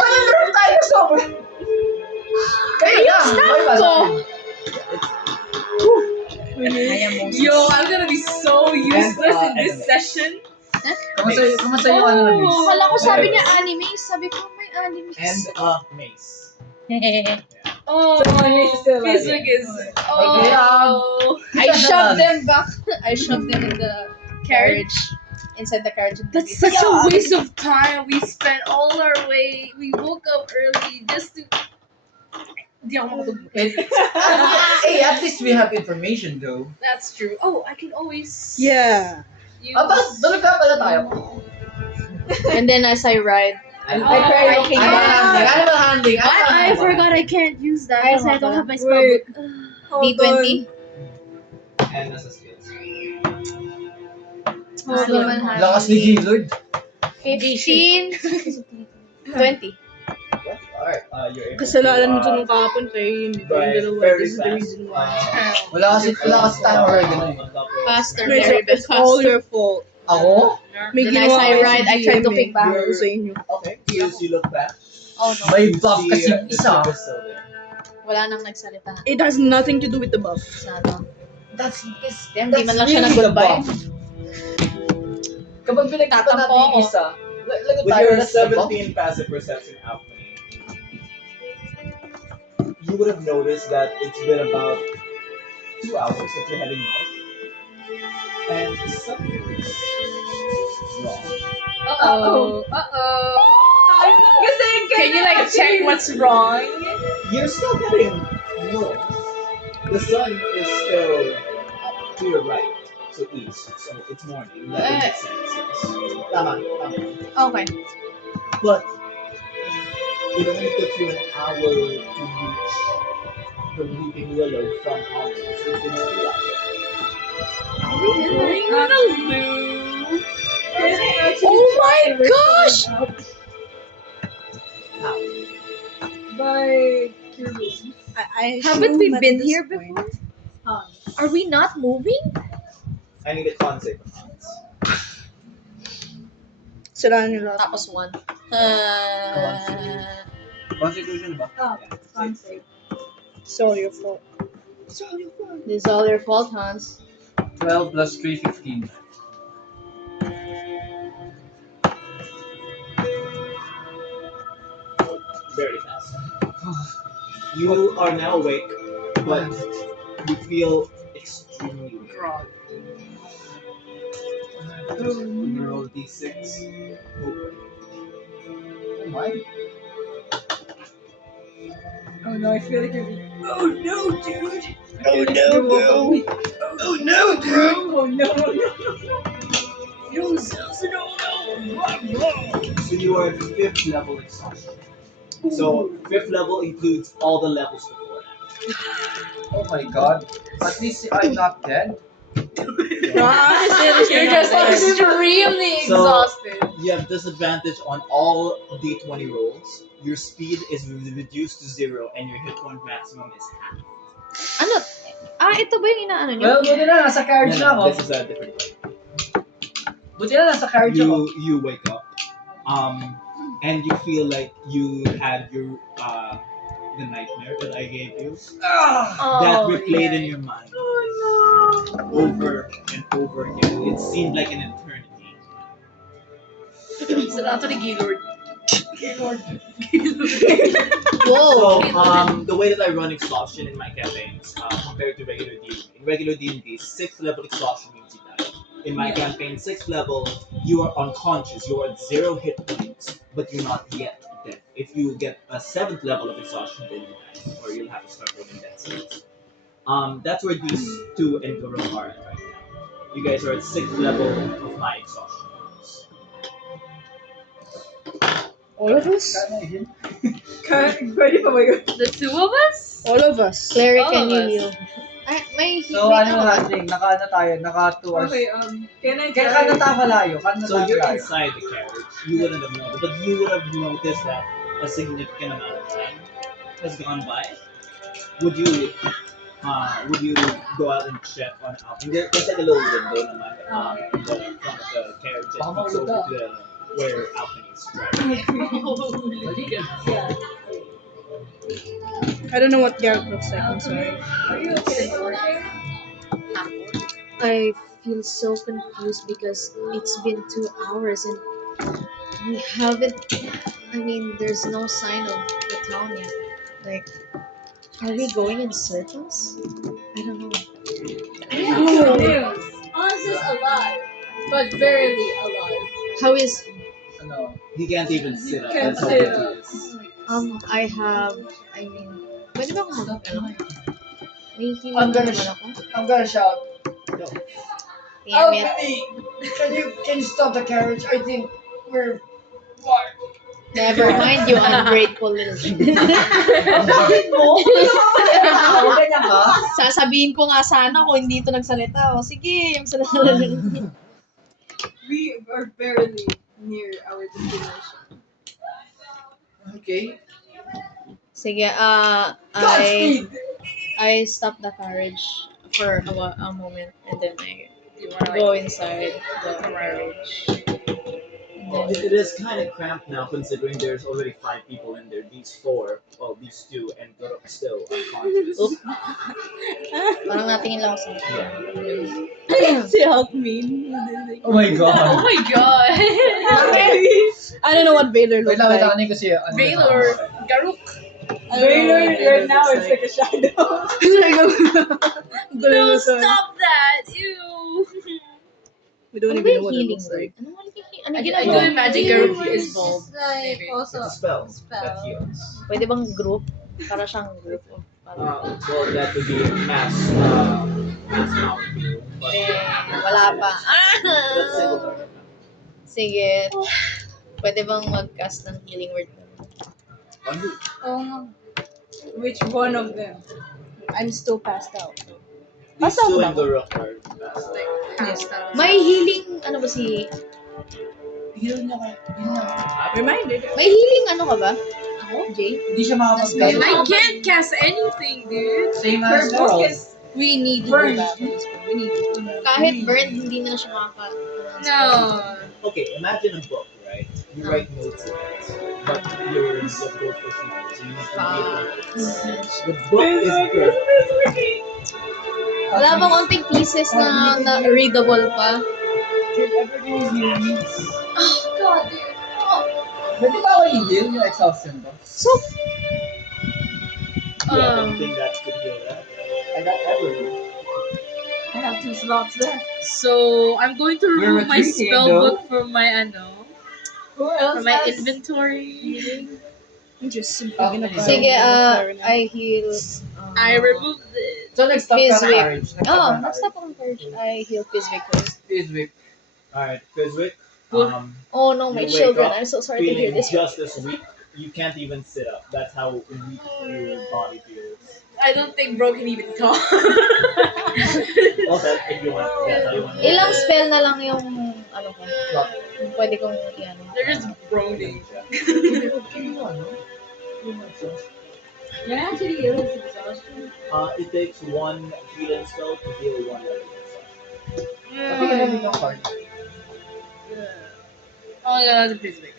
Meron tayo sobra. Kaya lang. May So, Yo, I'm gonna be so useless in this anime. session. Kamusta yung ano na miss? akala ko sabi niya anime. Sabi ko may anime. And a mace. Oh, So, my mace is still alive. Fizzwick is. Okay, Oh. I shoved them back. I shoved them in the carriage. Inside the carriage. That's such a waste of time. We spent all our way. We woke up early just to. Di ako makatulog. Hey, at least we have information though. That's true. Oh, I can always. Yeah. Use... Tulog ka pala tayo. And then as I ride, Oh, I cried. I Okay, can't. Animal handling. I forgot I can't use that Ay, because I don't have my spell Wait. book. D20. And as a skills. Lakas ni Gaylord. 15. 20. Alright, you're able Kasalanan mo to, ito nung kahapon kaya yun. Ito yung drive dalawa. very This is the fast. reason why. Wala kasi tayo already na eh. On top of Faster, No, Mary Beth, it's all faster. your fault. Ako? May The nice ginawa I kayo ride, sa I tried to GM, pick back. Para sa inyo. Okay. So as you look back, Oh no, May buff kasi yung the isa. ship is still there. wala nang nagsalita. It has nothing to do with the buff. Sana. That's because Damn, di man lang siya really the nag-goodbye. buff. Kapag pinagtata Tatampo natin yung ako. isa, lagot With tayo, your that's the buff. 17 passive perception alchemy, you would have noticed that it's been about 2 hours that you're heading north, and something's wrong. Uh-oh. Uh-oh. Can you like check what's wrong? You're still heading north. The sun is still to your right, so east. So it's morning. That would make sense. Yes. Tama, tama. Okay. But it only took you an hour to reach the Weeping Willow from Holland. So it's been 2 hours. Going on a loop. Oh my gosh! How? By your room. I Haven't we assume at been this here point- before? Hans. Are we not moving? I need a con save from Hans. Siraan yung lahat. Tapos 1. Constitution ba? Concept. So your fault. This is all your fault, Hans. 12 plus 3, 15. Very fast. You are now awake, but you feel extremely weak. You roll d6. Oh, Oh my. Oh no, I feel like you're being. Oh no, dude! Oh no, bro. Oh no, dude! Oh no. so you are at 5th level exhaustion. So 5th level includes all the levels before that. Oh my god. At least I'm not dead. You're just extremely So- exhausted. You have disadvantage on all d20 rolls. Your speed is reduced to 0, and your hit point maximum is half. Ano? Ito ba yung inaano niyo? Well, buti na, nasa carriage No, lang no, ako. this is a different way. Buti na, nasa carriage ako. You wake up, and you feel like you had your the nightmare that I gave you that replayed in your mind over and over again. It seemed like an eternity. Sarado ni Gaylord. Whoa! So the way that I run exhaustion in my campaigns compared to regular D&D. In regular D&D, 6th level exhaustion means you die. In my campaign, 6th level, you are unconscious. You are at 0 hit points, but you're not yet dead. If you get a 7th level of exhaustion, then you die, or you'll have to start rolling death saves. That's where these two and Goro are at right now. You guys are at 6th level of my exhaustion. All of us? Pwede pa ba yun? The two of us? All of us. Clary, All can of you us. heal? Ay, may So, ano happening? Naka tayo? Naka 2 hours. Okay, can I Kaya kano tayo kalayo? Kano So tayo you're kalayo? inside the carriage. You wouldn't have noticed, but you would have noticed that a significant amount of time has gone by. Would you go out and check on Alvin? There's like a little window naman in the front of the carriage that Baka leads over maulog to where Alvin is driving. I don't know what Garrett looks like. I'm sorry. Are you okay? I feel so confused because it's been 2 hours and we haven't. I mean, there's no sign of the town yet. Like, are we going in circles? I don't know. Hans is alive, but barely alive. How is Ano? He can't even sit up. Can't That's how sit weak up. he is. I have. I mean, pwede ba akong mag-ano? May healing I'm gonna naman ako. I'm gonna shout. Damn it. Can you stop the carriage? I think we're Never mind, you ungrateful little shit. Bakit mo? Ganyan ka? Sasabihin ko nga sana kung hindi ito nagsalita. O sige, yung salita. We are barely near our destination. Okay. Sige, I stopped the carriage for a moment, and then I You wanna go like inside the carriage. Well, And then, it is kind of cramped now, considering there's already 5 people in there. These four, well, these two, and Guruk still unconscious. Oop. Parang natingin lang ako sa Yeah. Si Hawkmin. Oh my Oh god. my god! I don't know what Baylor Wait looks lang, like. ano kasi ano Baylor, Garuk. I don't know Baylor, what right now looks it's like a shadow. No, stop that! Ew. We don't ano ba even know yung what it healing looks word? like. Ano nga yung I ginagawa? do imagine Garuk is bald. like maybe. also It's a spell spell. that heals. Pwede bang group? Para siyang group of Well, that would be mass molecule. But wala pa. that's similar. Sige. Pwede bang mag-cast ng healing word? Ano? Oh no. Which one of them? I'm still passed out. These Basta two ba? and Guruk are mass. May healing, ano ba si... Heal niya ka. Heal niya ka. Reminded. May healing ano ka ba? Ako, Jay? Hindi siya makapag-cast. I can't cast anything, dude. Same as Harold. We need to go back. We need to go back. Kahit burned, hindi na siya makaka... No. Okay, imagine a book, right? You write notes in it, but you're the goldfish notes, so you need to read the notes. The book is good. Wala bang konting pieces na readable pa? Should ever do heal needs. Oh, God, dude. Oh. Pwede ba ako i-heal yung exhaustion ko? So, Yeah, anything that could heal that. I got everything. I have 2 slots left. So I'm going to We're remove my retreating, spell though. book from my Who else from my has- inventory. I'm just simply Okay. gonna buy sige, a I heal... I removed it. So next up ka Fizz na whip. courage. Oh, next up ang courage. I heal Fizwick first. Fizz whip. Alright, Fizwick, Oh no, my You wake children. up I'm so sorry to hear feeling this. just as weak. You can't even sit up. That's how weak your body feels. I don't think Bro can even talk. Well, that if you want, that's how you want. Ilang spell na lang yung ano ko. Yung pwede kong i-ano. They're just groaning. Can I actually heal his exhaustion? It takes one healing spell to heal one enemy. Pati ka namin yung card. Oh no, that's a Fizwick.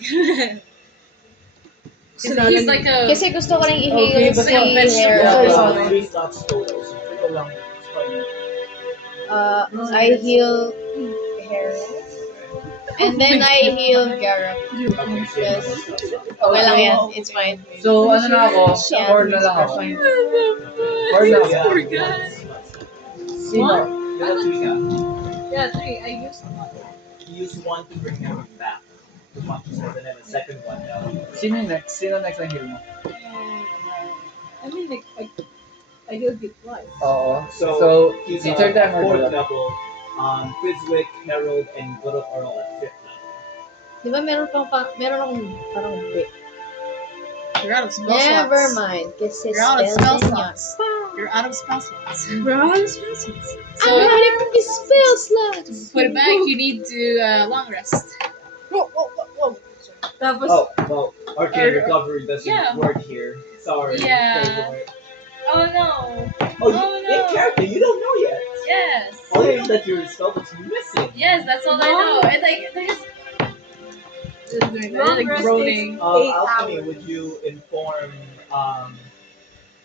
He's like a. Kasi gusto ko rin i-heal Okay, but si yung vegetable. Harold. Yeah, 3 slots total. So ito lang. It's fine. I heal Harold. And then I heal Garrett. Okay, so Yes. you Okay lang yan. It's fine. So ano na ako? Yeah, 4 na lang ako. fine. 4 na ako. Yeah. Poor guy. Sino? Ilan three ka? Yeah, 3. I used one. You use one to bring him back to consciousness, and then the second one now. Sino next? Sino next ang heal mo? I mean, like, I healed you twice. Oo. So, So, he's it's on your time or fourth what? level. Fizwick, Harold, and Guruk are all at 5th level. Di ba meron akong parang bit. You're out of spell Never slots. mind. Kasi You're out of spell spells niya. slots. You're out of spell slots. We're on spell slots. So I'm ready for the spell slots. put it back. You need to long rest. Whoa. Tapos, Oh, well, arcane Or- recovery doesn't yeah. work here. Sorry. Yeah. Oh no. Oh, you, Oh, no. in character, you don't know yet. Yes. All you know is that your spell book's missing. Yes, that's all I know. And like they're just doing that. They're like groaning. 8 Alchemy, hours. would you inform,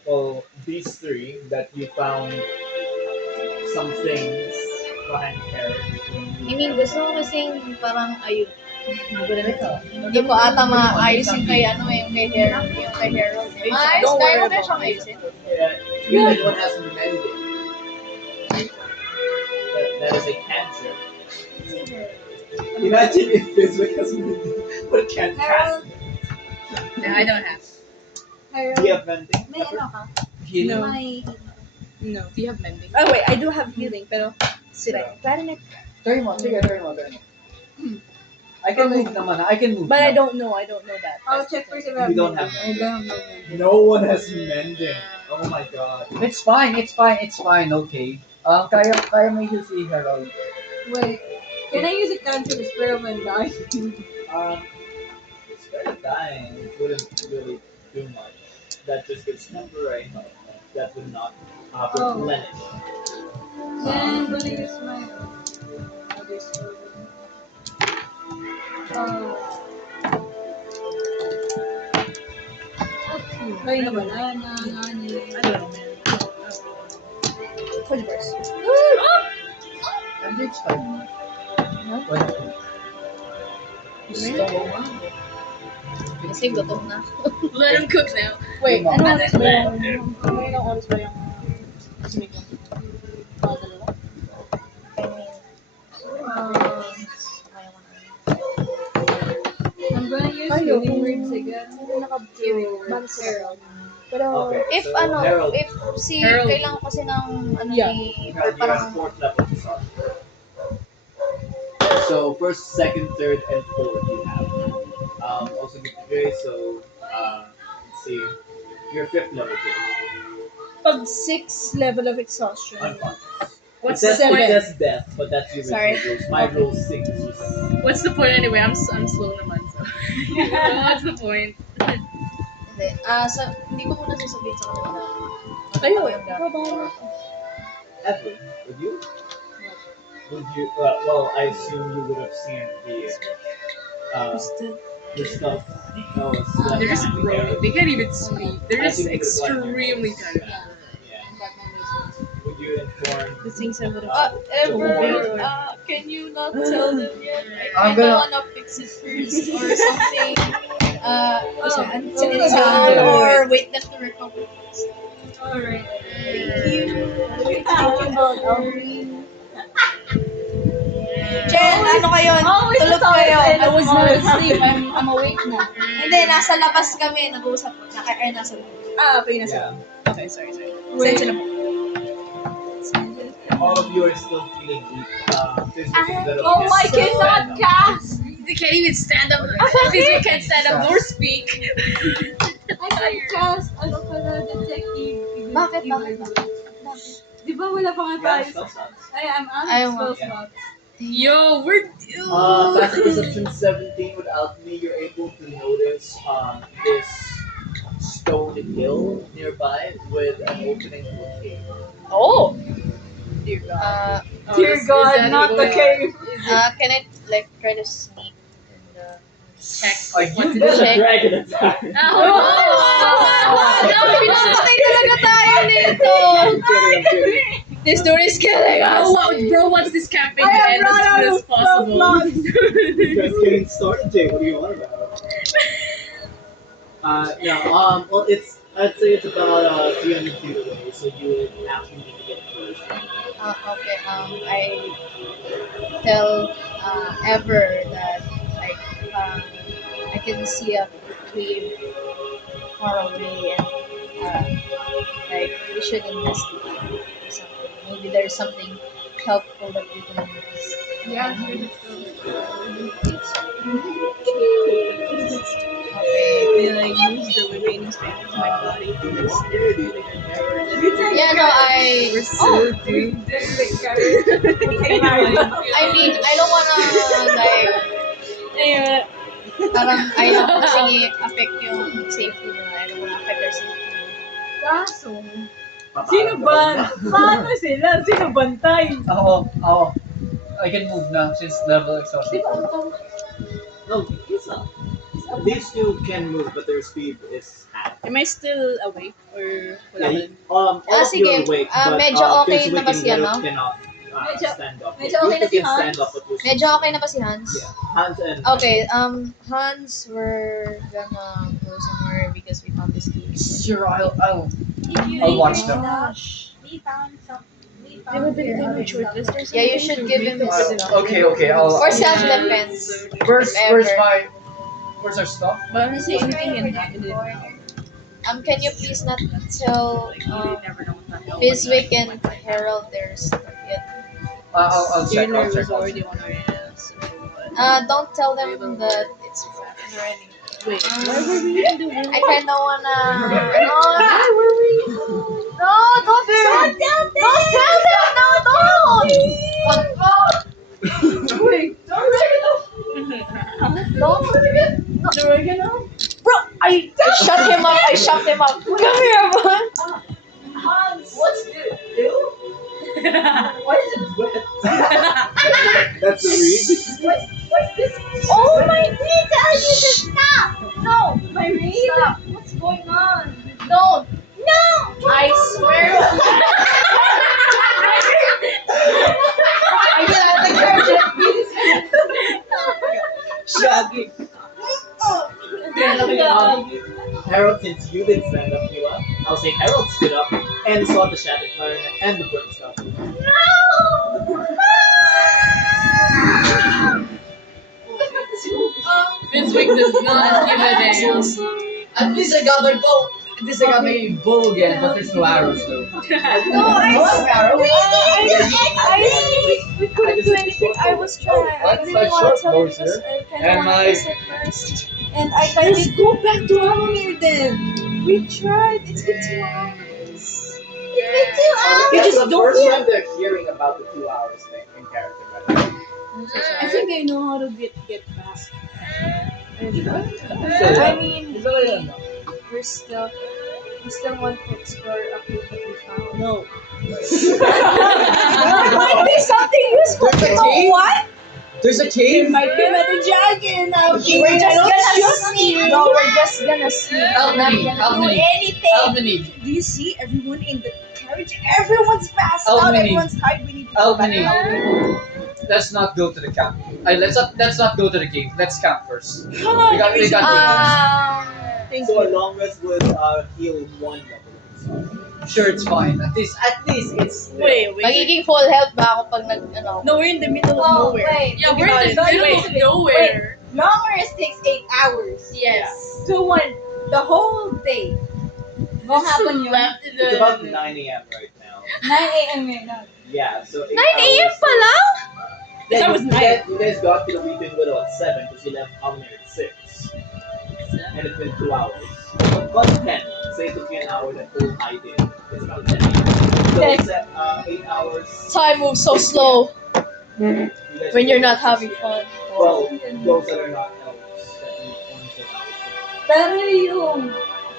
well, these 3 that you found some things behind Carrot? I mean, gusto ko kasing parang ayun. Hindi ko ata maayos yung kay ano yung kay Harold. Yung kay Harold. Maayos, Don't kaya worry ko na siyang about it. ayusin. Yeah, you like one has to mend it. That is a cantrip. Imagine if Fizwick has mended, but can't cast it. No, I don't have. Do you have mending? May ano ka? Heal. No. May No. Do you have mending? Oh wait, I do have healing, pero sila. Clarinet. Turn mo. Sige, turn mo. I can move naman. I can move. But I don't know that. I'll check first if I have We don't mending. have I don't have mending. No one has mending. Oh my god. It's fine. Okay. Kaya may heal si Harold. Wait, can I use a cantrip spell of undying? It's very dying. Wouldn't really do much. That just gives temporary health. That would not replenish. Then I'm gonna use my other sword. Okay. Ano ba? Nani. And it's fine. What? Gusto mo nga. Kasi gutom na. Let him cook now. Wait, Yung ano mga- oras ba yung... Ilang oras ba yung... Smith yung... Mga dalawa? I'm gonna use healing words again. Pero Okay, if so ano, Harold. if si Harold. kailangan kasi ng ano Yeah. ni You're at parang 4th level to start. So first, second, third, and fourth you have. Also good to Jay, so let's see. You're 5th level too. Pag 6 level of exhaustion. Unconscious. What's it says, the point? it says death, but that's your Sorry. original rules. My rule 6 is you said. What's the point anyway? I'm slow naman, so. What's the point? hindi. Hindi ko muna sasabihin sa kanila. Ayun, Ako yung gamit ko. Edwin, would you? Would you? Well, I assume you would have seen the stuff. No, They're just broken. They can't even speak. They're I just think you would have extremely liked tired. it. Yeah. Would you inform? The things I would have... Ever, can you not tell them yet? I I'm kinda gonna- wanna fix it first or something. Until Sit down or wait them to recover. Alright. Thank you. Talking about Jen, ano kayo? Tulog kayo. I was not asleep. I'm awake na. Hindi, nasa labas kami. Nag-uusap po. Nasa labas. Okay, nasa. Yeah. Okay, sorry. Sensya na po. All of you are still feeling weak. Physically, but Oh my god, cast! They can't even stand up. They can't stand up nor speak. I can cast, ano pala, detective. Bakit? Di ba wala pa nga Yeah, tayo? spell slots. I'm Ayaw on spell nga. slots. Yo, we're Passive perception 17 with alchemy, you're able to notice this stone hill nearby with an opening to a cave. Oh. Dear God. Dear God, not the cave. Can I like try to sneak and Check. Are you What There's a Check. dragon attack. Pinapatay talaga tayo nito! I'm kidding. This door is killing us! Bro wants this campaign to end as soon as possible. Just getting started, Jay. What do you want about? Yeah. Well, I'd say it's about 300 feet away, so you would actually need to get close. Okay, I tell Ever that like I can see a cave far away and like we should investigate or something. Maybe there's something helpful that we can use. Yeah, Okay. I use the remaining strength of my body to Yeah, no, I. Oh, doomed. I mean, I don't wanna like parang ayaw ko kasing i-affect yung safety nila. I don't wanna affect their safety. Kaso, sino ba? Paano sila? Sino bantay? Ako. I can move na since level exhaustion. No, he's not. These two can move, but their speed is half. Am I still awake? Or wala Yeah, ba? all of you are sige. awake, but Medyo okay physically na ba siya, you no? cannot Medyo- stand up. medyo You okay na two si can stand Hans? up, but you're Medyo okay na ba si Hans? Yeah, Hans and Okay, Hans, we're gonna go somewhere because we found this cave. Sure, I'll watch them. We found some. Yeah, you should give him his stuff. Okay, I'll. For self-defense. Where's Ever. where's our stuff? But I'm saying anything happened. Can you please not tell never know what the hell. Biswick and Harold their stuff yet? I'll check. Dinner I'll check. was already on our ass. Don't tell them that it's ready. Wait, why were we even doing I kinda wanna. No, don't tell them. Don't tell them. No, don't. Wait, Don't. the oregano? Bro, I shut him up. Come here, bro. Hans, what's new? Why is it wet? That's the read. Oh my God! You should stop! No! My read? Stop. What's going on? Don't! No! I swear. I Shaggy. Harold, since you didn't stand up, Mila, I'll say Harold stood up and saw the shattered clarinet and the burnt stuff. This week does not give a damn. At least I got my bow. At least I got my bow again, but there's no arrows though. No, we couldn't do anything. I was trying. I That's didn't my want short to tell bow, you because sir. I kind And of my- wanted to sit first. And I kind of go back to Alamir then. We tried. It's been 2 hours. It's been 2 hours. That's just the don't first hear. time they're hearing about the 2 hours thing in character, by the way. I think I know how to get back. I mean, we still want to explore a place that we found. No. Might be something useful. There's a You know cave? what? There's a There cave. might be another dragon out here. We're just Don't gonna shoot sleep. me. No, we're just gonna sleep. Help We're not me, gonna help do me. anything. Albany. Do you see everyone in the carriage? Everyone's passed How out. many? Everyone's tired. We need to go back. Albany. Let's not go to the camp. Let's not go to the cave. Let's camp first. We got things. Thank So a you. long rest would heal 1 level. Sure, it's fine. At least it's. Wait. Magiging full health ba ako pag ano? No, we're in the middle of Oh, nowhere. wait. Yeah, Think we're about in it. the middle Wait, of nowhere. Long rest takes 8 hours. Yes. So the whole day. What happened yun? Left in the. It's about 9 a.m. right now. 9 a.m. right now. Yeah, so 9 a.m. pa lang? Yeah, That was you, nice. you guys got to the Weeping Widow at 7 because you left Almir at 6. And it's been 2 hours. Plus 10. Say it took you an hour, that whole I did. It's around 10 a.m. So it's 8 hours. Time moves so slow You guys when you're can- not having fun. Well, those that are not elves, that need only 4 hours. Pero yung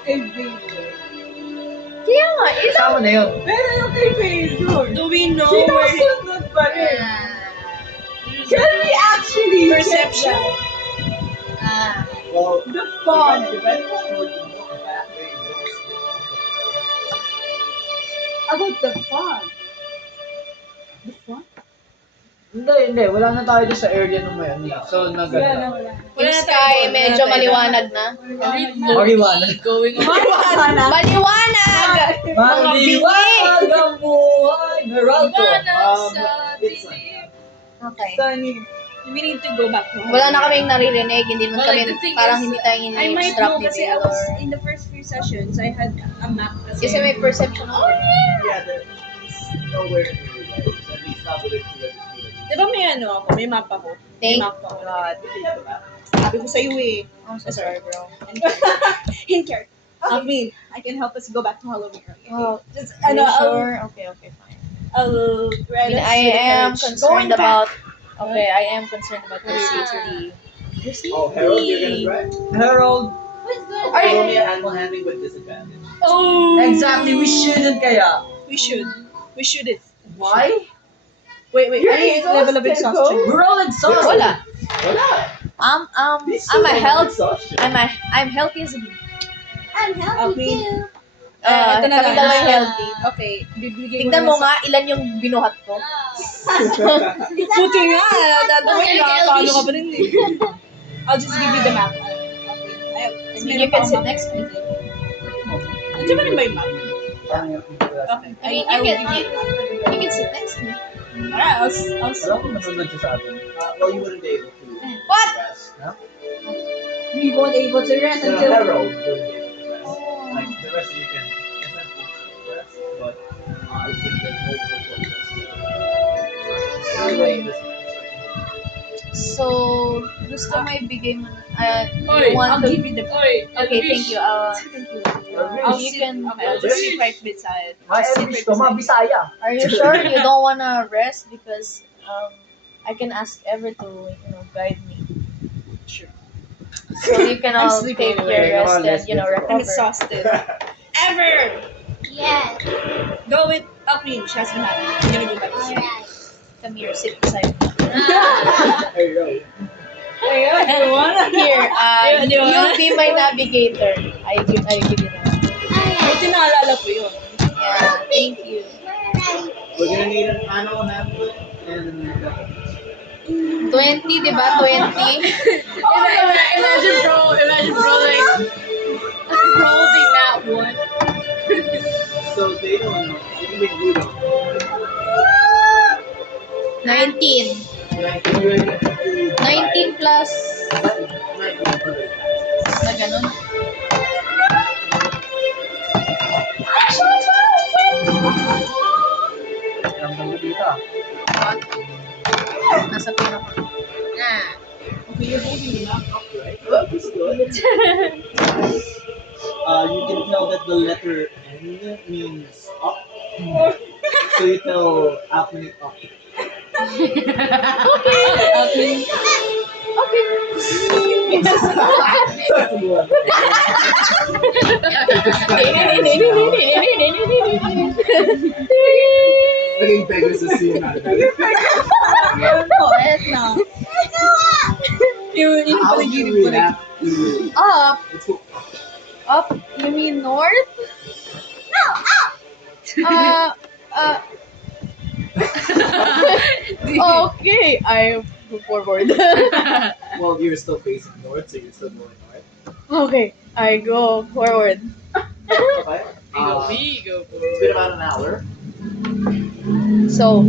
kay Bader. Kaya nga, Kasama na yun. Pero yung kay Bader. Do we know where Sinusunod pa rin. Can we actually perception? check that? Well, The fog. depending on what you look back, they don't. About the fog. The fog? Hindi. Wala na tayo doon sa area nung may ano. So, Wala na, naganda. wala na. yung sky medyo maliwanag na. Marijuana. Going on. Marijuana. Maliwanag! Maliwanag ang buhay. Meralco. It's like, Okay. Sunny. We need to go back to home. Wala na kaming naririnig, hindi man Well, kami, like, the thing parang is, hindi tayo I might ini-strap know ni kasi I Baylor. was in the first few sessions. I had a map kasi. Kasi may perception ako. yeah, he's nowhere near you guys. At least not within 200 feet. Di ba may ano ako? May map ako. Thank May map ako. God. Sabi ko sa'yo eh. I'm so sorry, bro. In character. Okay. I can help us go back to Halloween. Okay. Oh, Just, are you I'll, sure? Okay, fine. I'll I read mean, us I with the am courage. concerned Going back. about. Okay, I am concerned about the safety. Oh, Harold, you're gonna drive? Harold. Okay, roll me an animal handling with disadvantage. Oh! Exactly, we shouldn't kaya. We should. We should it. Why? Wait. You're Ano yung level of exhausted, exhaustion? We're all exhausted. Wala. Wala! I'm a health. I'm healthy as a bee. I'm healthy Okay. too. Ito na Kami lang. dalawa yung healthy. Okay. Bibigay Tignan mo nga ilan yung binuhat ko. Puti nga. Dadawin ka. Paano ka ba rin eh? I'll just give you the map. Okay. I mean, you can sit next to me. Nandiyan ba rin ba yung map? Okay. I mean, you can sit next to me. Alright, I'll Alam ko nanonood siya sa atin. Well, you wouldn't be able to What? rest. We won't able to rest So until Harold wouldn't be able to rest. Like, the rest of you can essentially rest, but it's gonna take multiple choices. Anyway, this So, gusto mo ibigay mo Oy, you want I'll to... give you the Okay, thank you. Thank you. I'll You sit, can... okay, I'll just sit right beside. My I'll sit English right ko, mga beside. Bisaya. Are you sure you don't wanna rest? Because I can ask Ever to, guide me. Sure. So you can I'm all sleeping take anyway. your rest Come on, let's and, get I'm recover. exhausted. Ever! Yes. Go with Alpine, she has banana. I'm gonna go back to sleep. Come here, sit beside me. Hey, yo. Ayun, I wanna. Here, Di ba? you be my navigator. I give you that. Buti naalala ko yun. Yeah, thank you. We're gonna need an handle and 20, di ba? 20? Imagine bro, like holding that one. so they don't know. Even you don't. 19. 19 plus na ganun. Ramdam ko dito ah. Nasa pinaka. You're holding the map up, right? That's good. You can tell that the letter N means up. So you tell Alchemy up. That's the one. Naging beggars sa scene natin. Poet na. Yung How do you react to Up. Let's go. Up? You mean north? No, up! Okay, I move forward. Well, you're still facing north, so you're still going north. Okay, I go forward. Okay. It's been about an hour. So,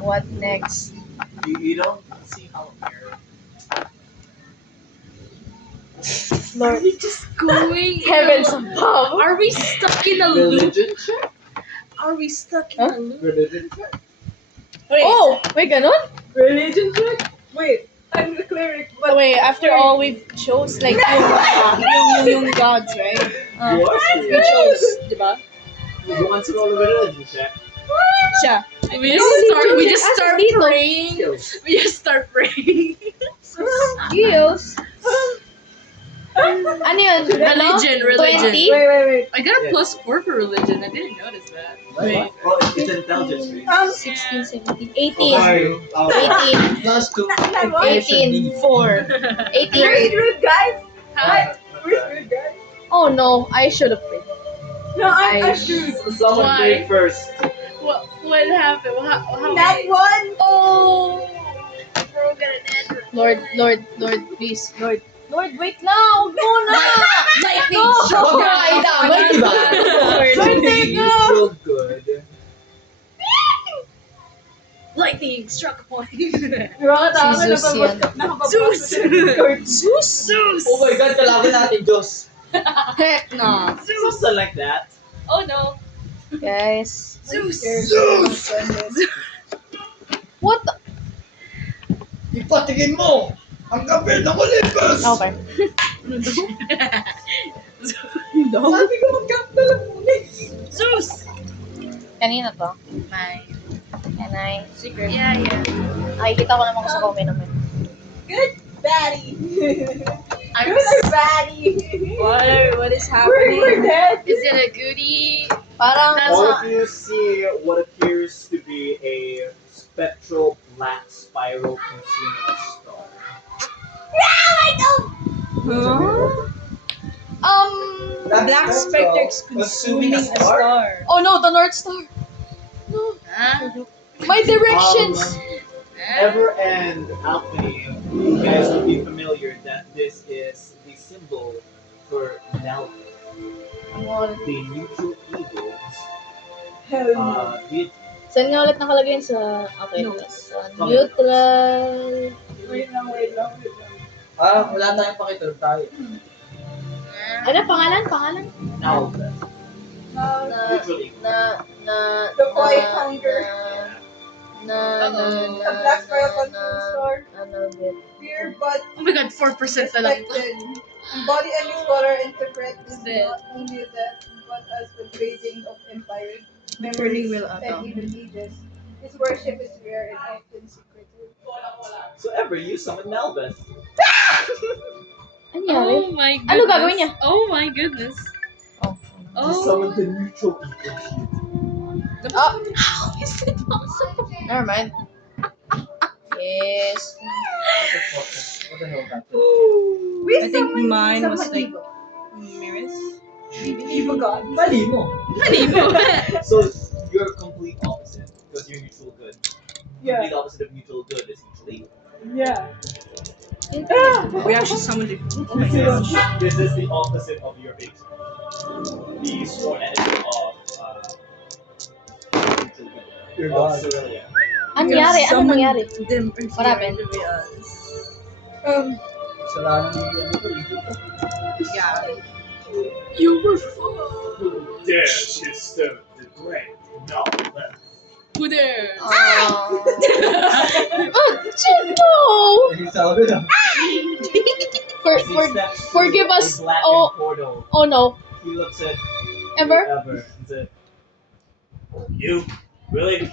what next? You don't see how here. Lord, Just going. heavens above. Are we stuck in a loop? Religion check? Are we stuck in a loop? Religion check? Wait, Oh, wait, ganun? Religion check? Wait, I'm the cleric, but wait, after all we've chose, like, yung gods, right? You are We serious. chose, di ba? Who wants to roll a religion check? Siya. We just start praying. Skills. We just start praying. Skills. Ano yun? Ano? Religion. 20? wait. I got a Yeah. +4 for religion. I didn't notice that. Wait. Oh, it's intelligence. Right? 16, 17, 18. Okay. 18. Plus 2. 18. 4. 18. Where's good, guys? Huh? Where's good, guys? Oh no, I should have prayed. No, I'm I- sure. Someone Why? pray first. What happened? How That one? Oh! Bro, get an Android. Lord, please. Lord, wait lang. Huwag mo na. Lightning No. struck. Huwag mo na idamay, di ba? You feel good. Lightning struck a point. Jesus yan. Zeus! Zeus! Oh my God, kalaban natin, Diyos. Heck no. Something like that. Oh no. Guys. Zeus! What the? Ipatingin mo! Ang kapil ng Olympus! Okay. Sabi ko magkakta lang muna. Zeus! Kanina to. My Can I? secret. Yeah. Nakikita ko naman ko sa comment naman. Good baddie. I'm Good or baddie? What is We're happening? dead. Is it a goodie? Parang, That's All not- of you see what appears to be a spectral black spiral consuming star. Black Spectre's consuming a star. oh no, the North Star. No. Huh? My directions. Ever and Alchemy, you guys will be familiar that this is the symbol for Nelvin, the neutral eagles. Hell no. Saan nga ulit nakalagay yun sa... Okay. No. Sa neutral... Wait lang. Wala tayong pakitulog tayo. Ano? Pangalan? Nelvin, Uh, neutral eagle. The quiet hunger. Na. A black spiral consuming star. Fear but Oh my god, 4% na lang. respected. Embody any scholar interpret is Dead. not only that, but as the grazing of empires, Burning memories, will and atang. even ages. His worship is rare and often secretive. So Ever, you summon Nelvin. Ano nangyari? Oh my goodness. Ano gagawin niya? Oh my goodness. Oh. You summon the neutral eagle shield. Oh, how is it possible? Never mind. Yes. What the hell happened? I think mine was like Miris. Evil God. Mali mo. So you're complete opposite because you're neutral good. Yeah. Complete opposite of neutral good is neutral evil. Yeah. We actually summoned it. Oh my gosh. This is the opposite of your patron. The sworn enemy of neutral good. Your Of god. Cerelia. Ano nangyari? Ano nangyari? Them What happened? Kasalanan ni ano to, ito to. Yeah. You were Who dares disturb the great Nala? who there? Oh, no! Hindi sabi na. As he steps forgive through us. a blackened Oh. portal, Oh no. he looks at Ever? Ever and said, "You really?"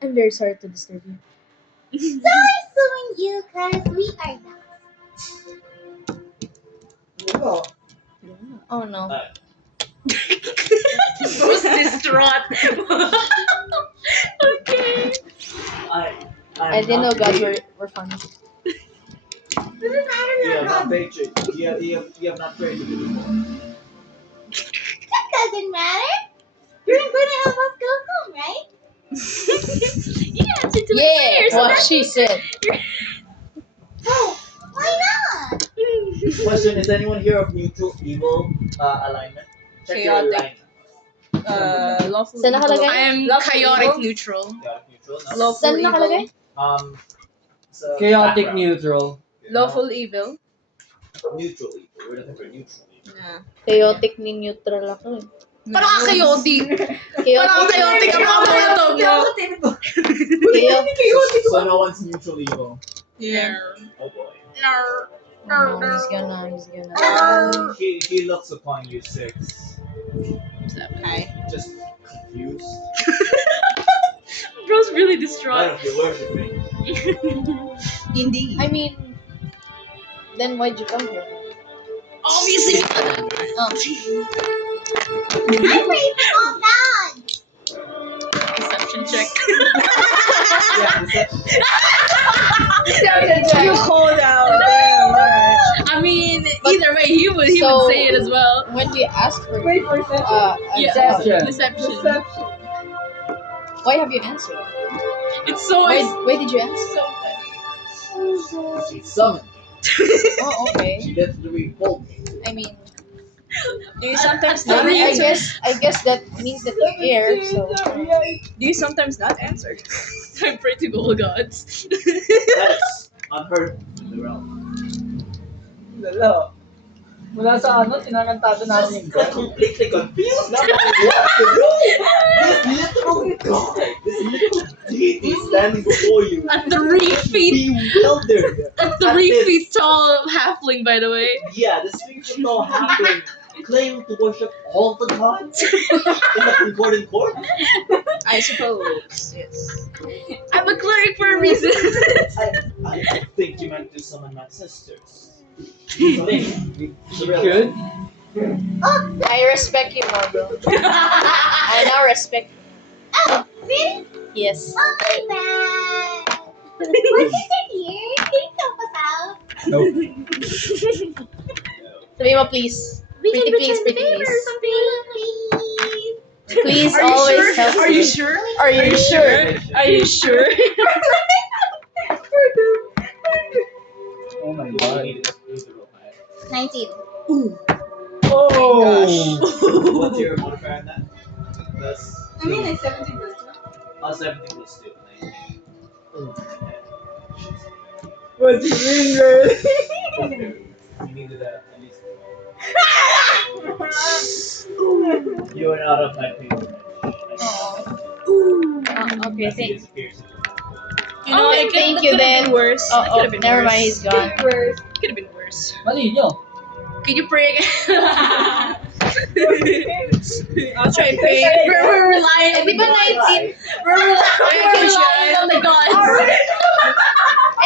I'm very sorry to disturb you. Suing you because we are not. Oh no. Most distraught. Okay. I didn't know gods were funny. You have not prayed to. You have not prayed to me before. That doesn't matter. You're going to help us go home, right? Yeah, what she said. Oh, why not? Question: is anyone here of neutral evil alignment? Check your Chaotic. alignment. Lawful Saan nakalagay? evil. I'm Lawful chaotic evil. neutral. Yeah, neutral. No? Lawful Saan evil. nakalagay? It's a Chaotic background. neutral. Lawful evil. Neutral evil. We're looking for neutral evil. Yeah. Chaotic ni neutral ako eh. Parang chaotic. Parang Chaotic. chaotic ang mga molotov mo. Chaotic. So no one's neutral evil. Yeah. Oh boy. Oh, he's gonna. He looks upon you six, Hi. just confused. Bro's really Why distraught. don't you worship me? Indeed. I mean, then why'd you come here? Obviously. Oh. I'm ready for all that. Deception check. Yeah, You called out. Damn, alright. I mean, But- either way, he would So- say it as well. When we asked for Wait for session. Yeah. Deception. Deception. Deception. why have you answered? It's so Why did you answer? so funny. she summoned me. Oh, okay. She literally pulled me. I mean, Do you sometimes I, not mean, I answer? guess that means that you care. So Do you sometimes not answer? I pray to all gods. That's unheard of in the realm. Lalo. Mula sa ano, tinakantado namin yung I'm completely confused. Not knowing what to do. This literal god, this literal deity standing before you. A 3 feet, Bewildered. a 3 feet tall halfling, by the way. Yeah, this thing should know happening. Claim to worship all the gods in the concordant court. I suppose. Yes. I'm a cleric for a reason. I think you meant to summon my sisters. Celine, Good? I respect you more, bro. I now respect you. Oh, really? Yes. Oh, my bad. What's in here? Can you help us out? Nope. Sabi mo, please. We Pretty can please, return pretty the favor please. or something. Please. Please Are you always sure? help Are me. you sure? Are you sure? Are you sure? Oh my you god. need to roll high. 19. Oh! What's your modifier on that? Plus I mean, like 17 plus 17 plus 2. 19. What do you mean, girl? You needed that at least. You are out of my patronage. Okay, As he thank disappears. You know, Okay, it thank could you have then. been worse. Oh, It could have been never worse. mind, he's gone. Worse. Could have been worse. Mali nyo. Can you pray again? I'll try and pay. We're relying on Di ba 19? We're relying on the gods.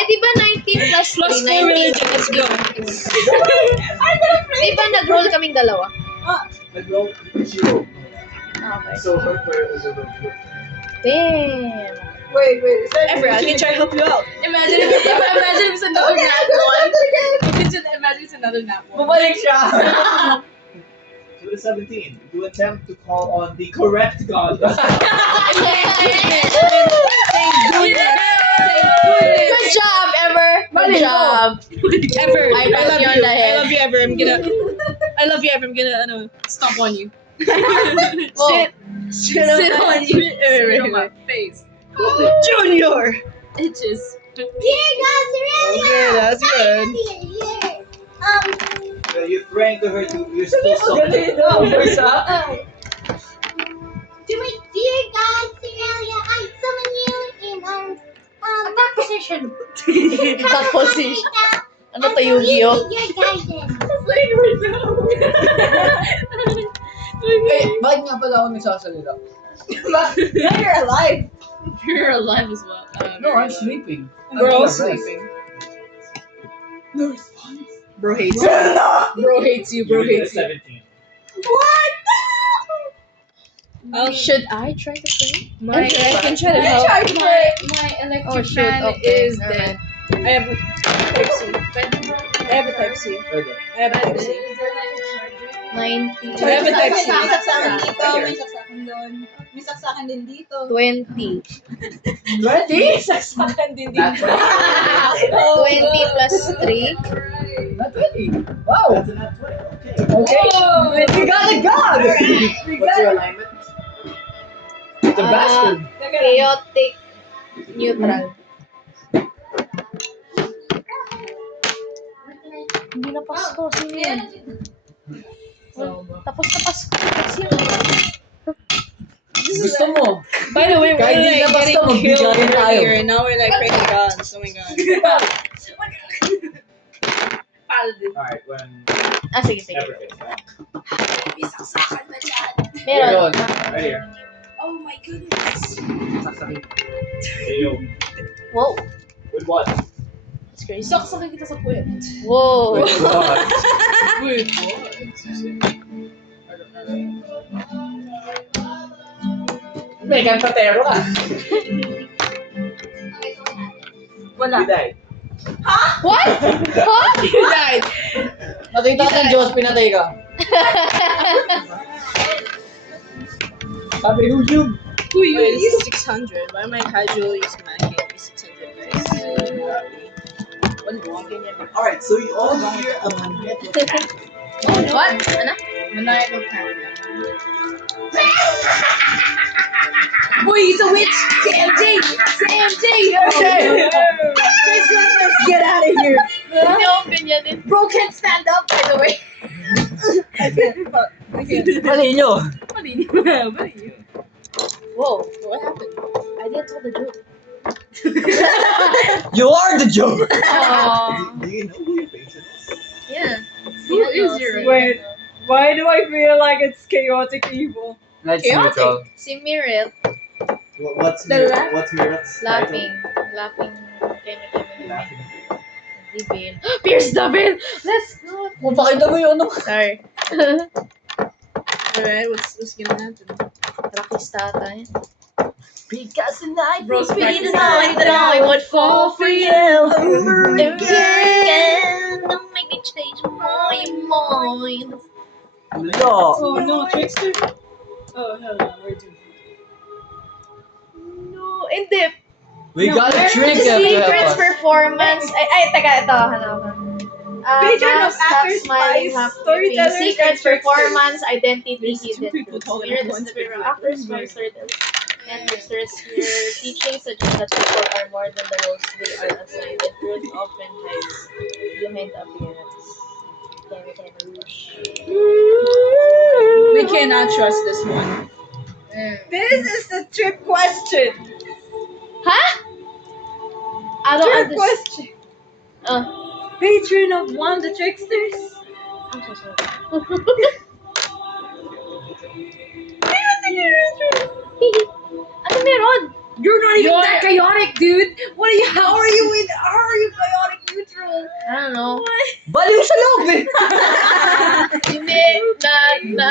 di ba 19 plus Plus 3, 19? Let's go. Di ba nag-roll kaming dalawa? Nag-roll, she rolled. Okay. So her prayer overrode your. Damn. Wait, is that Ever, I can try to help you out. Imagine if it's another nat one. Imagine it's another nat one. Bumalik siya! So the 17, you attempt to call on the correct god. Good job, Ever. Good job. Ever, I pat love you on you. the head. I love you, Ever. I love you, Ever. I'm gonna stomp on you. Whoa. Sit on you. Sit on my face. Junior. Itches. Dear God, Aurelia! Okay, that's good. You praying to her to you're still something. To my dear God, Aurelia, I summon you in attack position. Attack position. Right now, Ano to, Yu-Gi-Oh? I need your guidance. Eh, bakit nga pala ako nagsasalita? Now you're alive. You're alive as well. No, I'm sleeping. We're all I'm rest. sleeping. No response. Bro hates you. Bro hates you. Bro You get a hates you. 17. Should I try to play? My, Okay, I can try to I help. tried to play. My electric Oh, shoot, fan okay, is dead. I have a Type C. I have a Type C. Pwede. I have a Type C. 90. I have a Type C. May saksakan dito, may saksakan doon. May saksakan din dito. 20. 20? Saksakan din That's dito. right. 20 plus 3. Not 20. Wow. That's a nat 20. Okay. Okay. Oh, We got a god! What's your alignment? The bastard. Chaotic neutral. Hindi na Pasko. Sino yan? Tapos na Pasko. Sino yan? Gusto mo? By the way, Kahit we're di like na basta getting magbigayan killed tayo. earlier, and now we're like praying to guns. Oh my god. Alright, when Sige, sige. ever gets back. Meron. Right here. Oh my goodness. Saksakin. Hey, yo. Wow. With what? It's crazy. Saksakin kita sa puwet. Whoa. With what? Wait, Megan Patero ka. Wala. You died. What? Huh? You died. Nakita ka ng Diyos, pinatay ka. Sabi, YouTube. Wait, this is 600. Why am I casually smacking 600 guys? One wrong ganyan. Alright, so you all hear a magnetic What? Ano? Maniacal camera. Boy, he's a witch! CMJ! CMJ! Let's get out of here! Hindi ako ganyan. Bro can't stand up, by the way. I can't. Mali nyo. Whoa. What happened? I didn't tell the joke. You are the joke. Aww. Do you know who your patient is? Yeah. Who is your- Wait, why do I feel like it's chaotic evil? Let's Chaotic. neutral. Si Mirel. What's The what's Mirat's Laughing. Laughing. Kemi. Laughing. Divin. Pierce the veil! Let's go! Mapakita mo yung ano. Sorry. Alright, what's gonna happen? Rakista tayo. Because tonight, Bro's practicing. that I would fall for you again. Don't make me change my mind. Wala. Oh no, Trickster. Oh hell no, we're too. No, hindi. We got a trick Secrets after. performance. Ay, taga, ito. Hanapan. Patron of Mask, actors, smiling, spies, happy, storytellers, secrets and tricksters. performance, identity, There's two hidden people truths. talking Spirit at once. is spirit of actors, spirit, storytellers, and tricksters. Your teachings suggest that people are more than the roles they are assigned. The truth often hides behind the appearance. We cannot trust this one. This is the trick question. Huh? I don't Trick understand. question. Patron of one of the tricksters. I'm so sorry. Ano meron? You're not even You're- that chaotic, dude. What are you? How are you chaotic neutral? I don't know. Baliw sa loob eh. Hindi,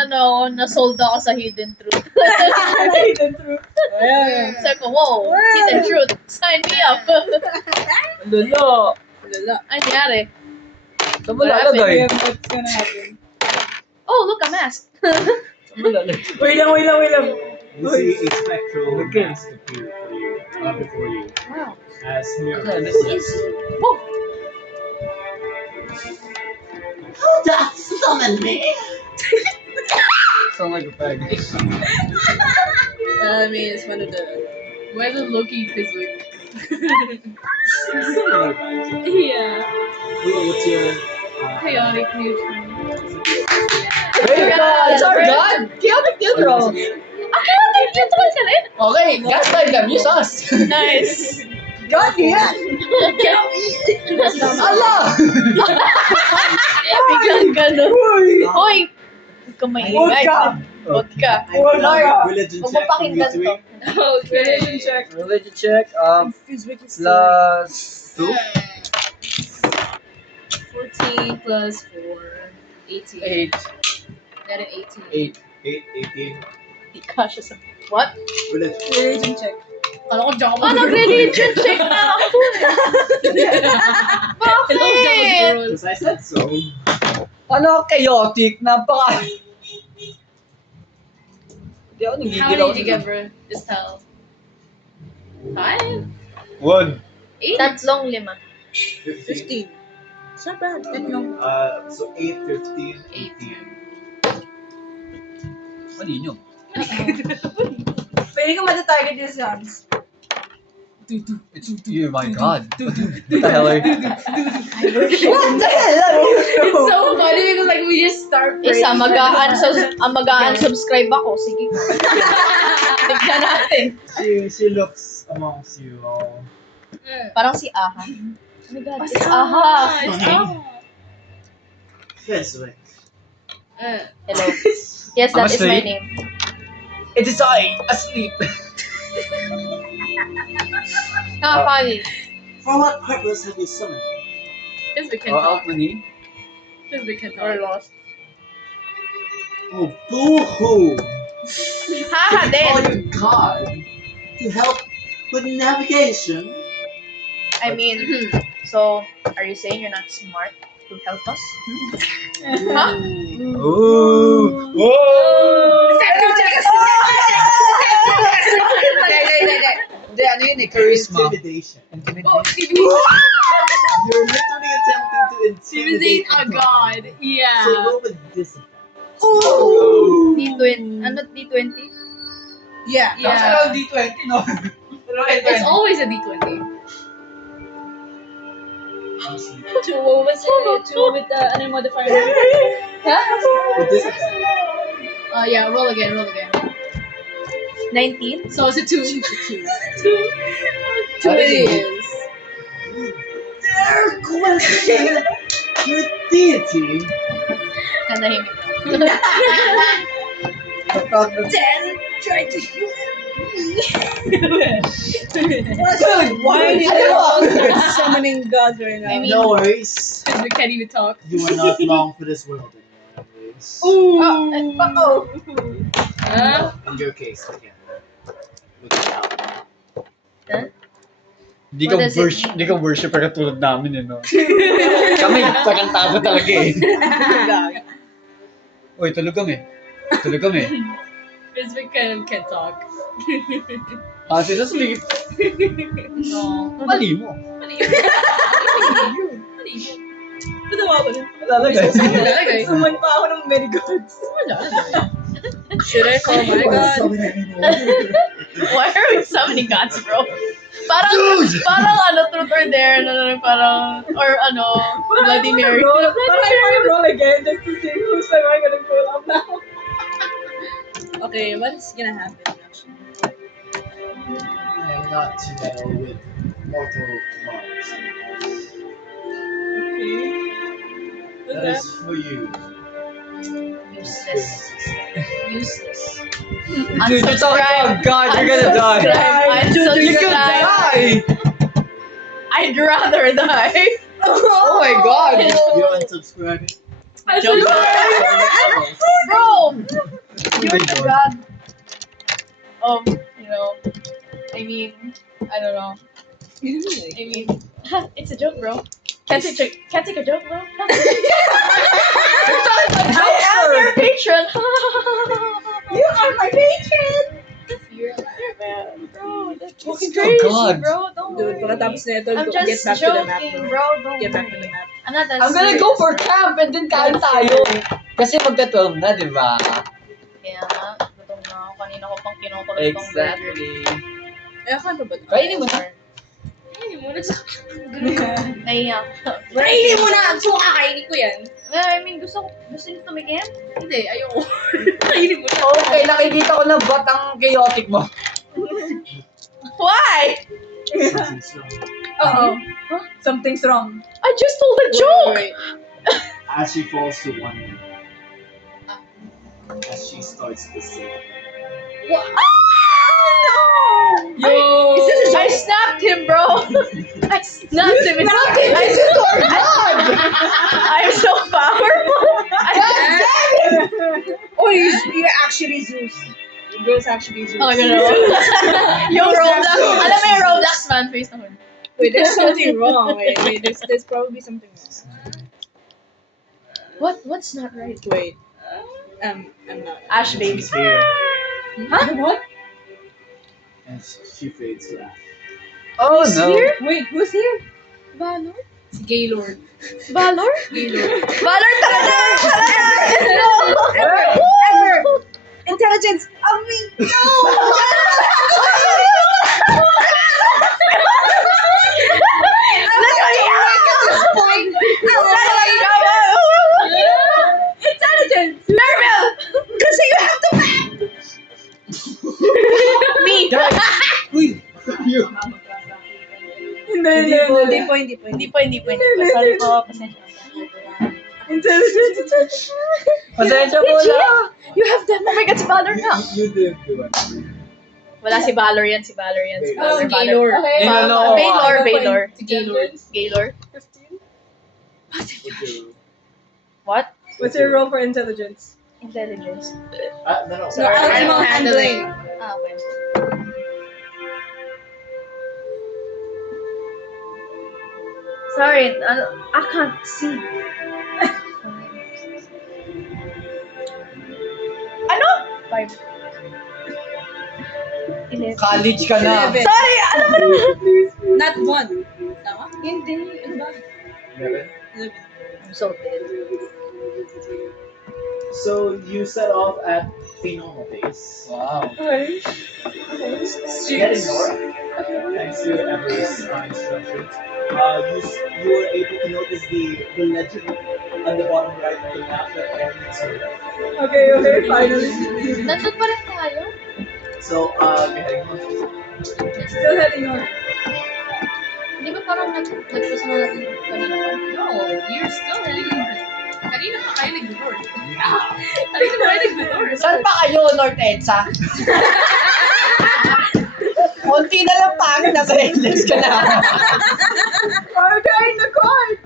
na sold ako sa Hidden Truth. Hidden truth. Ayan. Sabi ko, wow, Hidden Truth, sign me up. Lolo. Wala. Ay, nangyari. Saan mo lalagay? What's gonna happen? Oh, look, a mask. Saan mo lalagay? Wait lang. You see a spectral Okay. mask appear for you, before you, Wow. as Mira Okay, steps Whoa. Who does summon me? Sound like a fag. I mean, it's one of the. Why is it Loki Fizzwick? similar vibes. Yeah. What's your Chaotic neutral. Wait, it's our god! Chaotic neutral! Chaotic neutral ka rin? Okay, gaslight them, use us! Nice. God, yan! Allah! Biglang gano'n. Hoy! Huwag ka maingay. Huwag ka. religion Huwag mo check from you pakinggan to. three? Religion check. Religion check, Fizwick is plus 2, 14 plus 4. 18. 8, Got an 18. 8, 18. Kasha sa... What? Religion. religion check. Kala ko dyan ka nag-religion check na ako. Bakit? Because I said so. ano chaotic? Napaka... Hindi ako How nangigil many ako. did you get, bro? Just tell. 5? 1. 8? Tatlong 5. 15. 15. It's not bad. Then long. So 8, 15, 18. Ano yun? Pwede ka matatarget yung Sans. It's, oh my god. What the hell are you? It's so funny because like we just start praying. Isa, mag-unsubscribe ako. Sige. Tignan natin. She looks amongst you all. Parang si Aha. Oh my god, it's Aha. Fezwick. Hello. Yes, that is my asleep. name. It is I, asleep. Funny. For what purpose have you summoned me? Because we can Oh, talk. out money. Because we can Or talk. lost. Oh, boo-hoo! Haha, Call then. your god to help with navigation. I mean, so, are you saying you're not smart to help us? Huh? Ooh. Whoa! Hindi, ano yun eh, charisma. Intimidation. Oh, You're literally attempting to intimidate a god. Yeah. So roll with disadvantage. D20. Ano D20? Yeah. Yeah. Tapos around D20, no? It's always a D20. Two with the ano yung modifier? With disadvantage. Yeah, roll again. 19? So it's a 2. Two it is. Dare question your deity. Nanahimik ka. Try to why did you summoning gods right now? I mean- No worries. Because we can't even talk. You are not long for this world anymore. Anyways. Oh. In your case, again. Look it out. Hindi What does it hindi ka worshiper katulad namin eh, no? Kami, parang tago talaga eh. Uy, tulog kami. Because we can talk. Sila sleep. No. Mali mo. Natawa ko din. Lalagay. Summon pa ako ng many gods. Should I call my god? Why are we summoning gods, bro? Parang truth or dare, parang, or Bloody Mary. But I want to roll again just to see who's am I gonna pull up now. Okay, what's gonna happen actually? I am not to meddle with mortal gods. Okay. What's That that? is for you. Useless. Dude, you're talking about God, you're gonna die. You could die! I'd rather die. Oh my god! You're unsubscribing. Joke. Bro! You're the god of, you know, I mean, I don't know. I mean, it's a joke, bro. Can't take a joke, bro. I am your patron. You are my patron! You're man, bro. That's Oh, crazy, God. bro. Don't Dude, worry. pagkatapos na ito, I'm get just back to the map. joking, Bro. bro. Don't Get back to worry. the map. I'm not that I'm gonna go serious. for camp and then kain tayo. Kasi magka-12 na, di ba? Kaya nga, gutom na ako. Kanina ko pang kinukulot tong burger. Exactly. Eh, akala ba? Kainin mo na. Ay, muna sa... Nahiya. Kainin mo na! So, kakainin ko yan. Well, I mean, gusto niyo tumikim? Hindi, ayoko. Kainin mo na. Okay, nakikita ko na batang chaotic mo. Why? Uh-oh. Something's wrong. I just told a joke! Wait. As she falls to one knee. As she starts to sing. Yo! Is this a I joke? snapped him, bro! I snapped him. I'm so powerful! Oh, you're actually Zeus. Girl's actually Zeus. Oh, gano'n. Yung Roblox. Alam mo yung Roblox man face na hun. Wait, there's something wrong. Wait, there's probably something wrong. What's not right? Wait. I'm not. Ash, baby. She's here. Huh? What? And she fades to ash. Oh no. Wait, who's here? Valor? Si Gaylord. Valor? Gaylord. Valor talaga! Ever! Intelligence! I mean, no! Intelligence! Marvel! Kasi you have to map! Me! Uy! You. Hindi po. Hindi po. Sorry po, pasensya. Intelligence! Pasensya mo Legit? na. You have them. Oh my God, si Valor na. You did do it. Wala si Valor yan. Si Oh, Valor. Gaylord. Okay. Gaylor. Baylor. Si Gaylord. Gaylor. What? What's your role for intelligence? Intelligence. No. So, Altima handling. Ah, okay. Sorry, I can't see. Ano? 5. 11. College ka na. 11. Sorry, alam mo naman. Not 1. Tama? Hindi. Ano ba? 11. I'm so dead. So you set off at a normal pace. Wow. Okay. Heading north, thanks to Ever's instructions. You were able to notice the legend on the bottom right of the map that ends with. Okay, finally. Nandun pa rin tayo? So you're heading north. Still heading on. Di ba parang nagpasa na natin kanina pa? No, you're still heading north. Kanina pa kayo nag-north. Kanina pa kayo nag-north. Saan pa kayo, North Edsa? Konti na lang pangit, nasa Edsa ka na. Okay, the card!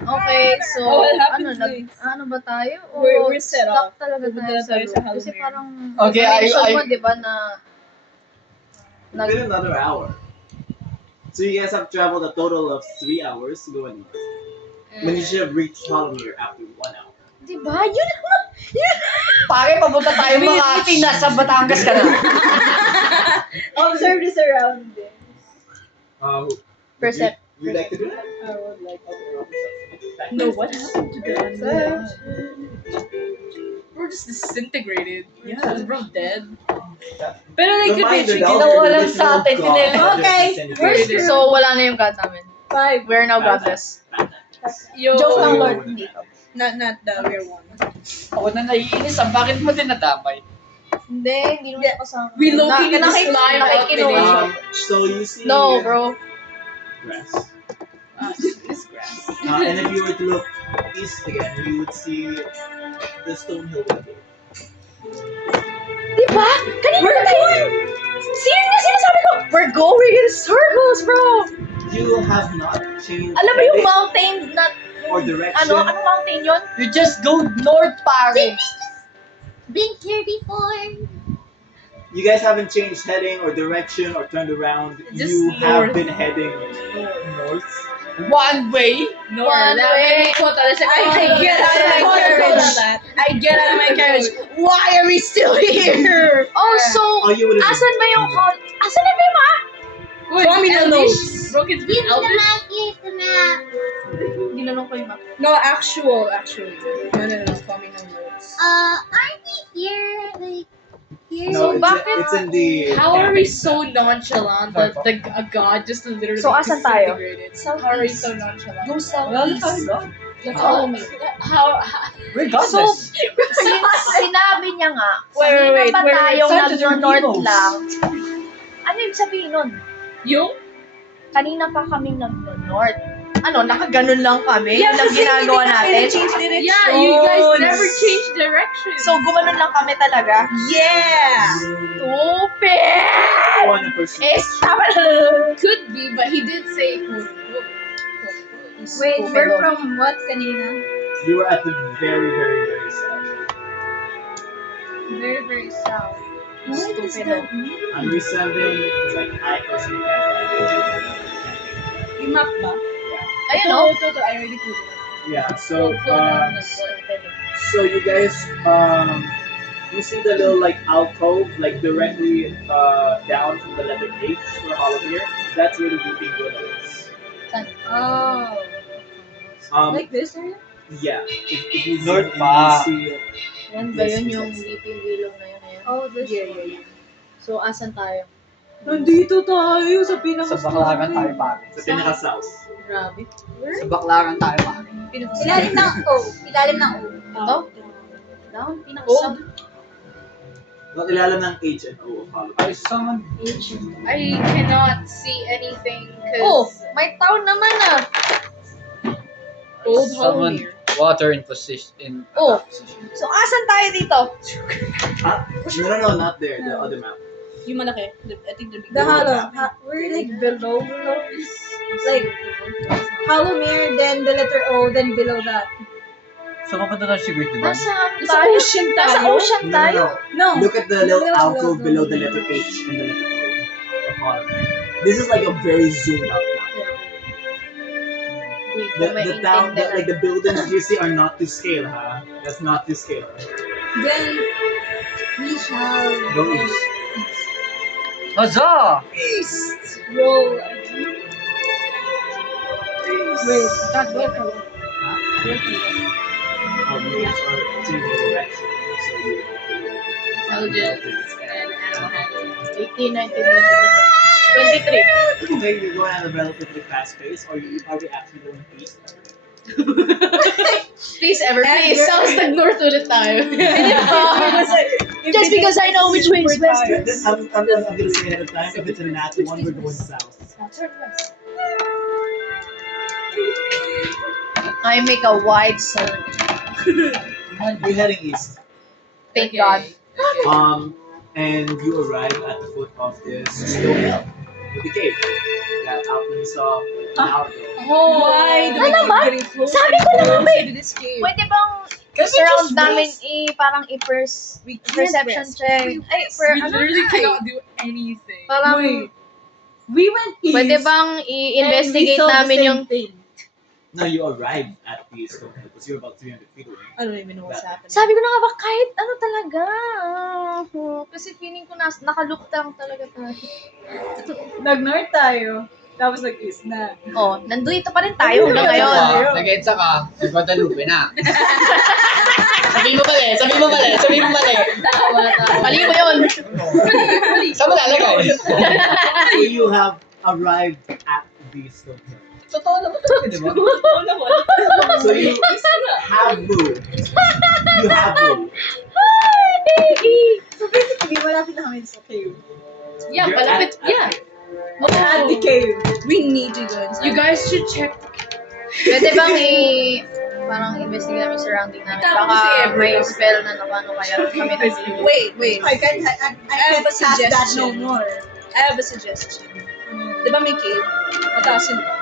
Okay, so, Oh, what happened ano ba tayo? O We're set stuck off. talaga Pupunta tayo na tayo sa sa loop. Kasi Halomir. parang, Okay, mention I- mo, di ba, na, It's been another hour. So you guys have traveled a total of 3 hours to go north. When you should have reached Palomir after 1 hour. di ba? Yun naman! Pare, papunta tayo mga nasa Batangas ka na. Observe the surroundings. Percept. You'd like to do that? I would like to No, what happened to them? We're just disintegrated. Yeah. Was bro dead? Pero they could Reminder be daw, Ginawa lang there's sa no atin, God tinelo. that Okay, disintegrated. we're So, wala na yung god namin. 5. We're now godless. Yo. Joke lang, So, Lord. Not the real one. Ako na naiinis, bakit mo din nadamay? Hindi naman ako kasama. We low-key need to Nakik- slime out nakikinuha. So you see No, bro. grass. This grass. And if you were to look east again, you would see the Stonehill Weather. Di ba? Kanina ba tayo? Sinasabi ko, we're going in circles, bro! You have not changed. Alam mo yung mountain na, or direction. Ano mountain yun? You just go north, pare. Been here before. You guys haven't changed heading or direction or turned around. Just You have north. been heading north. One way. One way. I get out of my carriage. I get out of my carriage. Why are we still here? Oh, so, Oh, you would have. asan ba yung asan na ba yung map? Communal notes. Broken Here's the map. Here's the map. Ginanong ko yung map. No, actually. No. Communal notes. Aren't we here? Like, here? No, bakit- it's in the. How are we so nonchalant that a god just literally So, asan tayo? disintegrated? How are we so nonchalant? Go southeast. Well, that's how we go. Let's follow me. How? We're godless. Since sinabi niya nga, Wait, kanina wait, pa we're tayong sons of nag-north heroes. lang. Ano yung sabihin nun? Yung? Kanina pa kaming nag-north. Ano, nakaganon lang kami? Yun ang ginagawa natin? Yeah, you guys never change direction. So, gumanon lang kami talaga? yeah. Stupid! One person. Tama na. Could be, but he did say Wait, we're from what kanina? You were at the very, very, very south. Very, very south. What does Stupid. that mean? I'm resending. It's like I personally can't find Yung map ba? Ayun o. Ito, I already put it. it. Yeah. So you guys you see the little like alcove like directly down from the letter H for Hollow here. That's where the Weeping Willow is. Oh. Like this area? Yeah. If you North zoom in, pa. you see it. Yan ba Yes, yun yes, yung yes. weeping willow na yun? Ayan. Oh, this way. So, asan tayo? Nandito tayo sa pinaka Sa Baklaran tayo, pare. Sa pinaka south. Grabe. Sa Baklaran tayo, pare. Ilalim ng O. Ilalim ng O. Ito? Down? Pinaka-sub? Not ilalim ng H and O of Hollow. I summoned I cannot see anything Oh, because may town naman ah. Old Someone- Hollowmere. water in position. Oh. So, asan tayo dito? Huh? No, not there. The other map. Yung malaki. I think the big The hollow. We're like below. Like, Hollowmere, then the letter O, then below that. Saan ka pa na sigurd, di ba? Nasaan Nasa tayo? ocean Nasa tayo? ocean tayo? No. Look at the little Below, alcove below. below the letter H and the letter O of Hollow. This is like a very zoomed out map. The town, like the buildings you see are not to scale, huh? That's not to scale. Then, we shall Go east. Huzzah! roll. Wait, not both. You guys are changing direction, so you Intelligent. 18, 19, 23. Okay, you're going at a relatively fast pace, or are we actually going east? Please, ever please. Sounds like north ulit tayo. Just Just because I know which way is west. I'm gonna say ahead of time, if it's a nat one, we're going south. Turn west. I make a wide circle. You're heading east. Thank God. And you arrive at the foot of this stone hill with the cave that Alvin saw an hour ago. Why do we Ano keep ba? getting closer Sabi ko na nga ba eh. to this cave? Pwede bang Can we surround just namin rest? parang We can't perception rest. check? Ay, per, We ano literally nga cannot do anything. Parang, Wait. We went east. pwede bang and we i-investigate saw the namin same yung... thing. No, you arrived at the stone hill because you're about 300 feet away. I don't even know what's happening. Sabi ko na nga ba, kahit ano talaga. Kasi feeling ko nakaloop lang talaga tayo. Nag-north tayo. Tapos nag-east na. Oh, nandito pa rin tayo hanggang ngayon. Nag-edsa ka, may Guadalupe na. Sabihin mo mali. Mali mo yun. Saan mo lalagay? So you have arrived at the stone hill. Totoo naman talaga, di ba? So you have moved. You have moved. So basically, malapit na kami sa cave. Yeah, You're palapit. at- Yeah. At the cave. We need to go inside. You guys should check. Pwede bang parang investigate namin surrounding namin. Baka may spell na nakano kaya kami nandito. Wait. I can't have a pass that no suggestion. more. I have a suggestion. Di ba may cave? Mataas yun ba?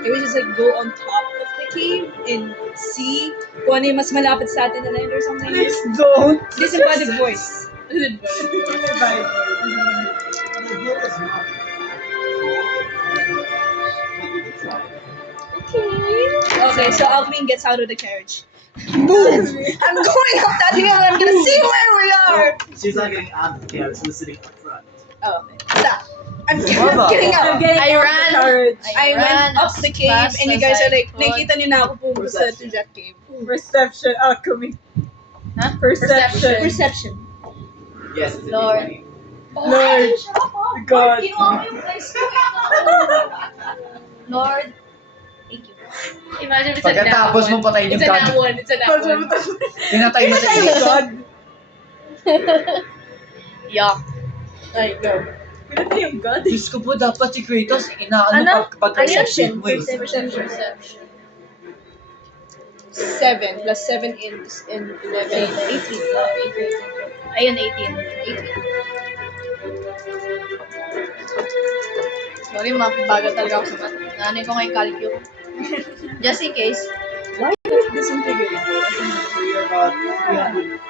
Can we just like go on top of the cave in C. Kung ano yung mas malapit sa atin na land or something. Please don't. Disembodied voice. Okay, so Alvin gets out of the carriage. Boom! I'm going up that hill and I'm gonna see where we are! She's not getting out of the carriage, she's sitting up front. Oh, okay. Stop. I'm Mama. getting out. I ran. I went up the cave fast and you as guys I are like, could. nakita niyo na ako po sa Jack Cave. Perception. Alchemy. Huh? Perception. Perception. Yes, it's Lord. a Lord. God. Lord. Thank you. Imagine it's Pagkatapos mong patayin It's yung a nat god, one. It's a nat one. pinatay mo sa iyo. God. Yeah. Ay, go. Pinatay yung God. Diyos ko po, dapat si Kratos, inaano Ano? pag-perception mo eh. Perception. 7 plus 7 is in 11. 18. Ayun, 18. Sorry, mabagal talaga ako sa math. Nanay ko ngayong calculus. Just in case. Disintegrate. So you're about 300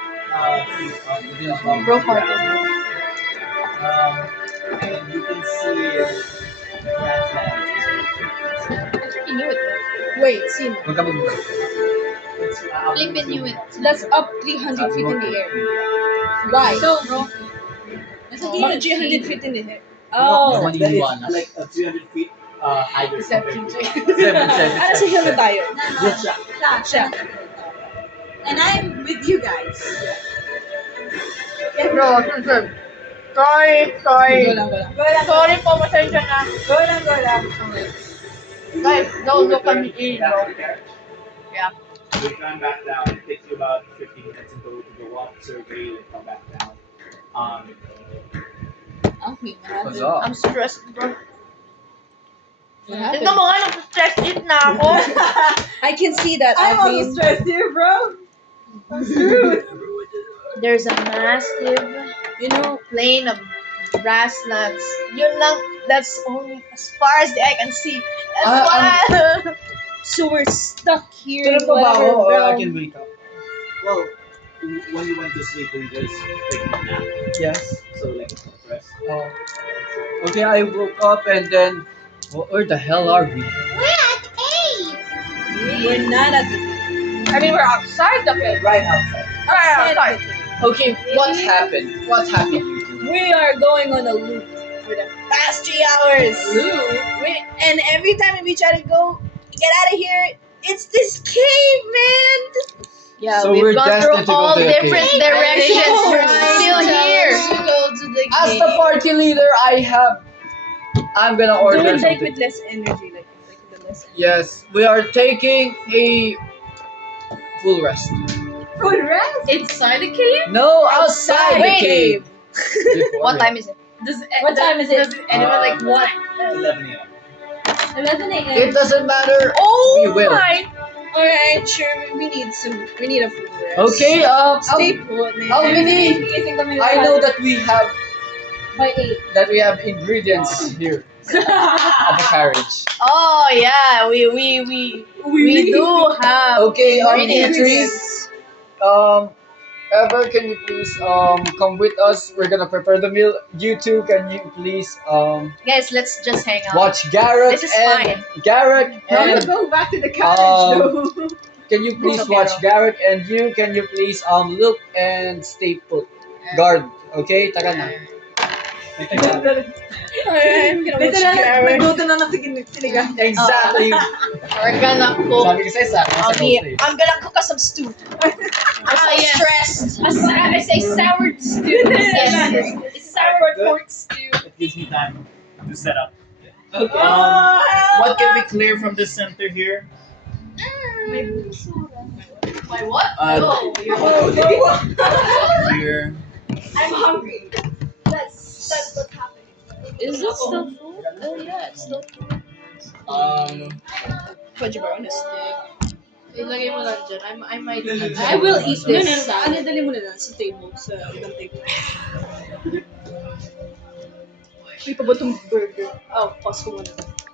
feet above Broke the hearted. ground. And you can see the grasslands. You knew it. Wait, sino? Huwag ka magbibay. It's, Flippin' knew it. That's up 300 feet in the air. Why? So, bro. Bakit 300 feet in the air? Oh. Oh. That is like 300 feet higher Perception compared to check. Ano sa hill na tayo? Yes, siya. Siya. And I'm with you guys. Bro, sorry. Go lang. Sorry po, masensya na. Go lang. Guys, don't look at me, bro. Yeah. You climb back down. It takes you about 50 minutes to go up, survey, and come back down. Okay, Huzzah. I'm stressed, bro. What Tignan happened? mo nga, nag-stress eat na ako. I can see that, I'm also Alvin. stressed here, bro. I'm screwed. There's a massive, plain of grasslands. Yun lang, that's only as far as the eye can see. That's why. So we're stuck here in Tulog pa ba ako whatever or I realm. can wake up? Well, when you went to sleep, were you just taking a nap? Yes. So, like, rest. Oh. Okay, I woke up and then, where the hell are we? We're at 8. We're not at the I mean, we're outside the pit. Right outside. Outside. Okay, what happened? What happened, you two? We are going on a loop for the past 3 hours. And every time we try to get out of here, it's this cave, man. Yeah, So we've we're gone destined to through go all to the different cave. directions. We're Right. still here. Go to the As the party leader, I'm gonna Do order it like something. with less energy, like the less energy. Yes, we are taking a full rest. Full rest? Inside the cave? No, outside the Wait. cave. What time is it? What time is it? Does anyone like what? 11 a.m. 11 a.m. It doesn't matter. Oh We will. my! Alright, sure. We need a full rest. Okay, Stay put, man. Alvini, Gising kami I lahat know that we have by 8. ingredients here at the carriage. Oh yeah, we do have Okay, ingredients. Ever, can you please come with us? We're gonna prepare the meal. You two, can you please Guys, let's just hang out. watch Garrett This is and fine. Garrett I'm and gonna go back to the carriage, Um, though. can you please Okay, watch bro. Garrett and you? Can you please look and stay put, guard? Okay, taka na. Alright, I'm gonna watch Literal, Garrett. nagluto na ng sinigang. Exactly. We're gonna cook. Sabi ko sa'yo, I'll be- I'm gonna cook us some stew. I'm so yes. stressed. I say sour stew. Yes. It's sour pork stew. It gives me time to set up. Okay. What can we clear from this center here? My what? Oh, Here. I'm hungry. That's what's happening. Is it still full? Oh yeah, it's still. Pwede ba on a stick? Ilagay mo lang dyan. I might. I will eat this. No. Ano, dali mo na lang sa table, sa ibang table. May pabatong burger. Oh, pause ko muna.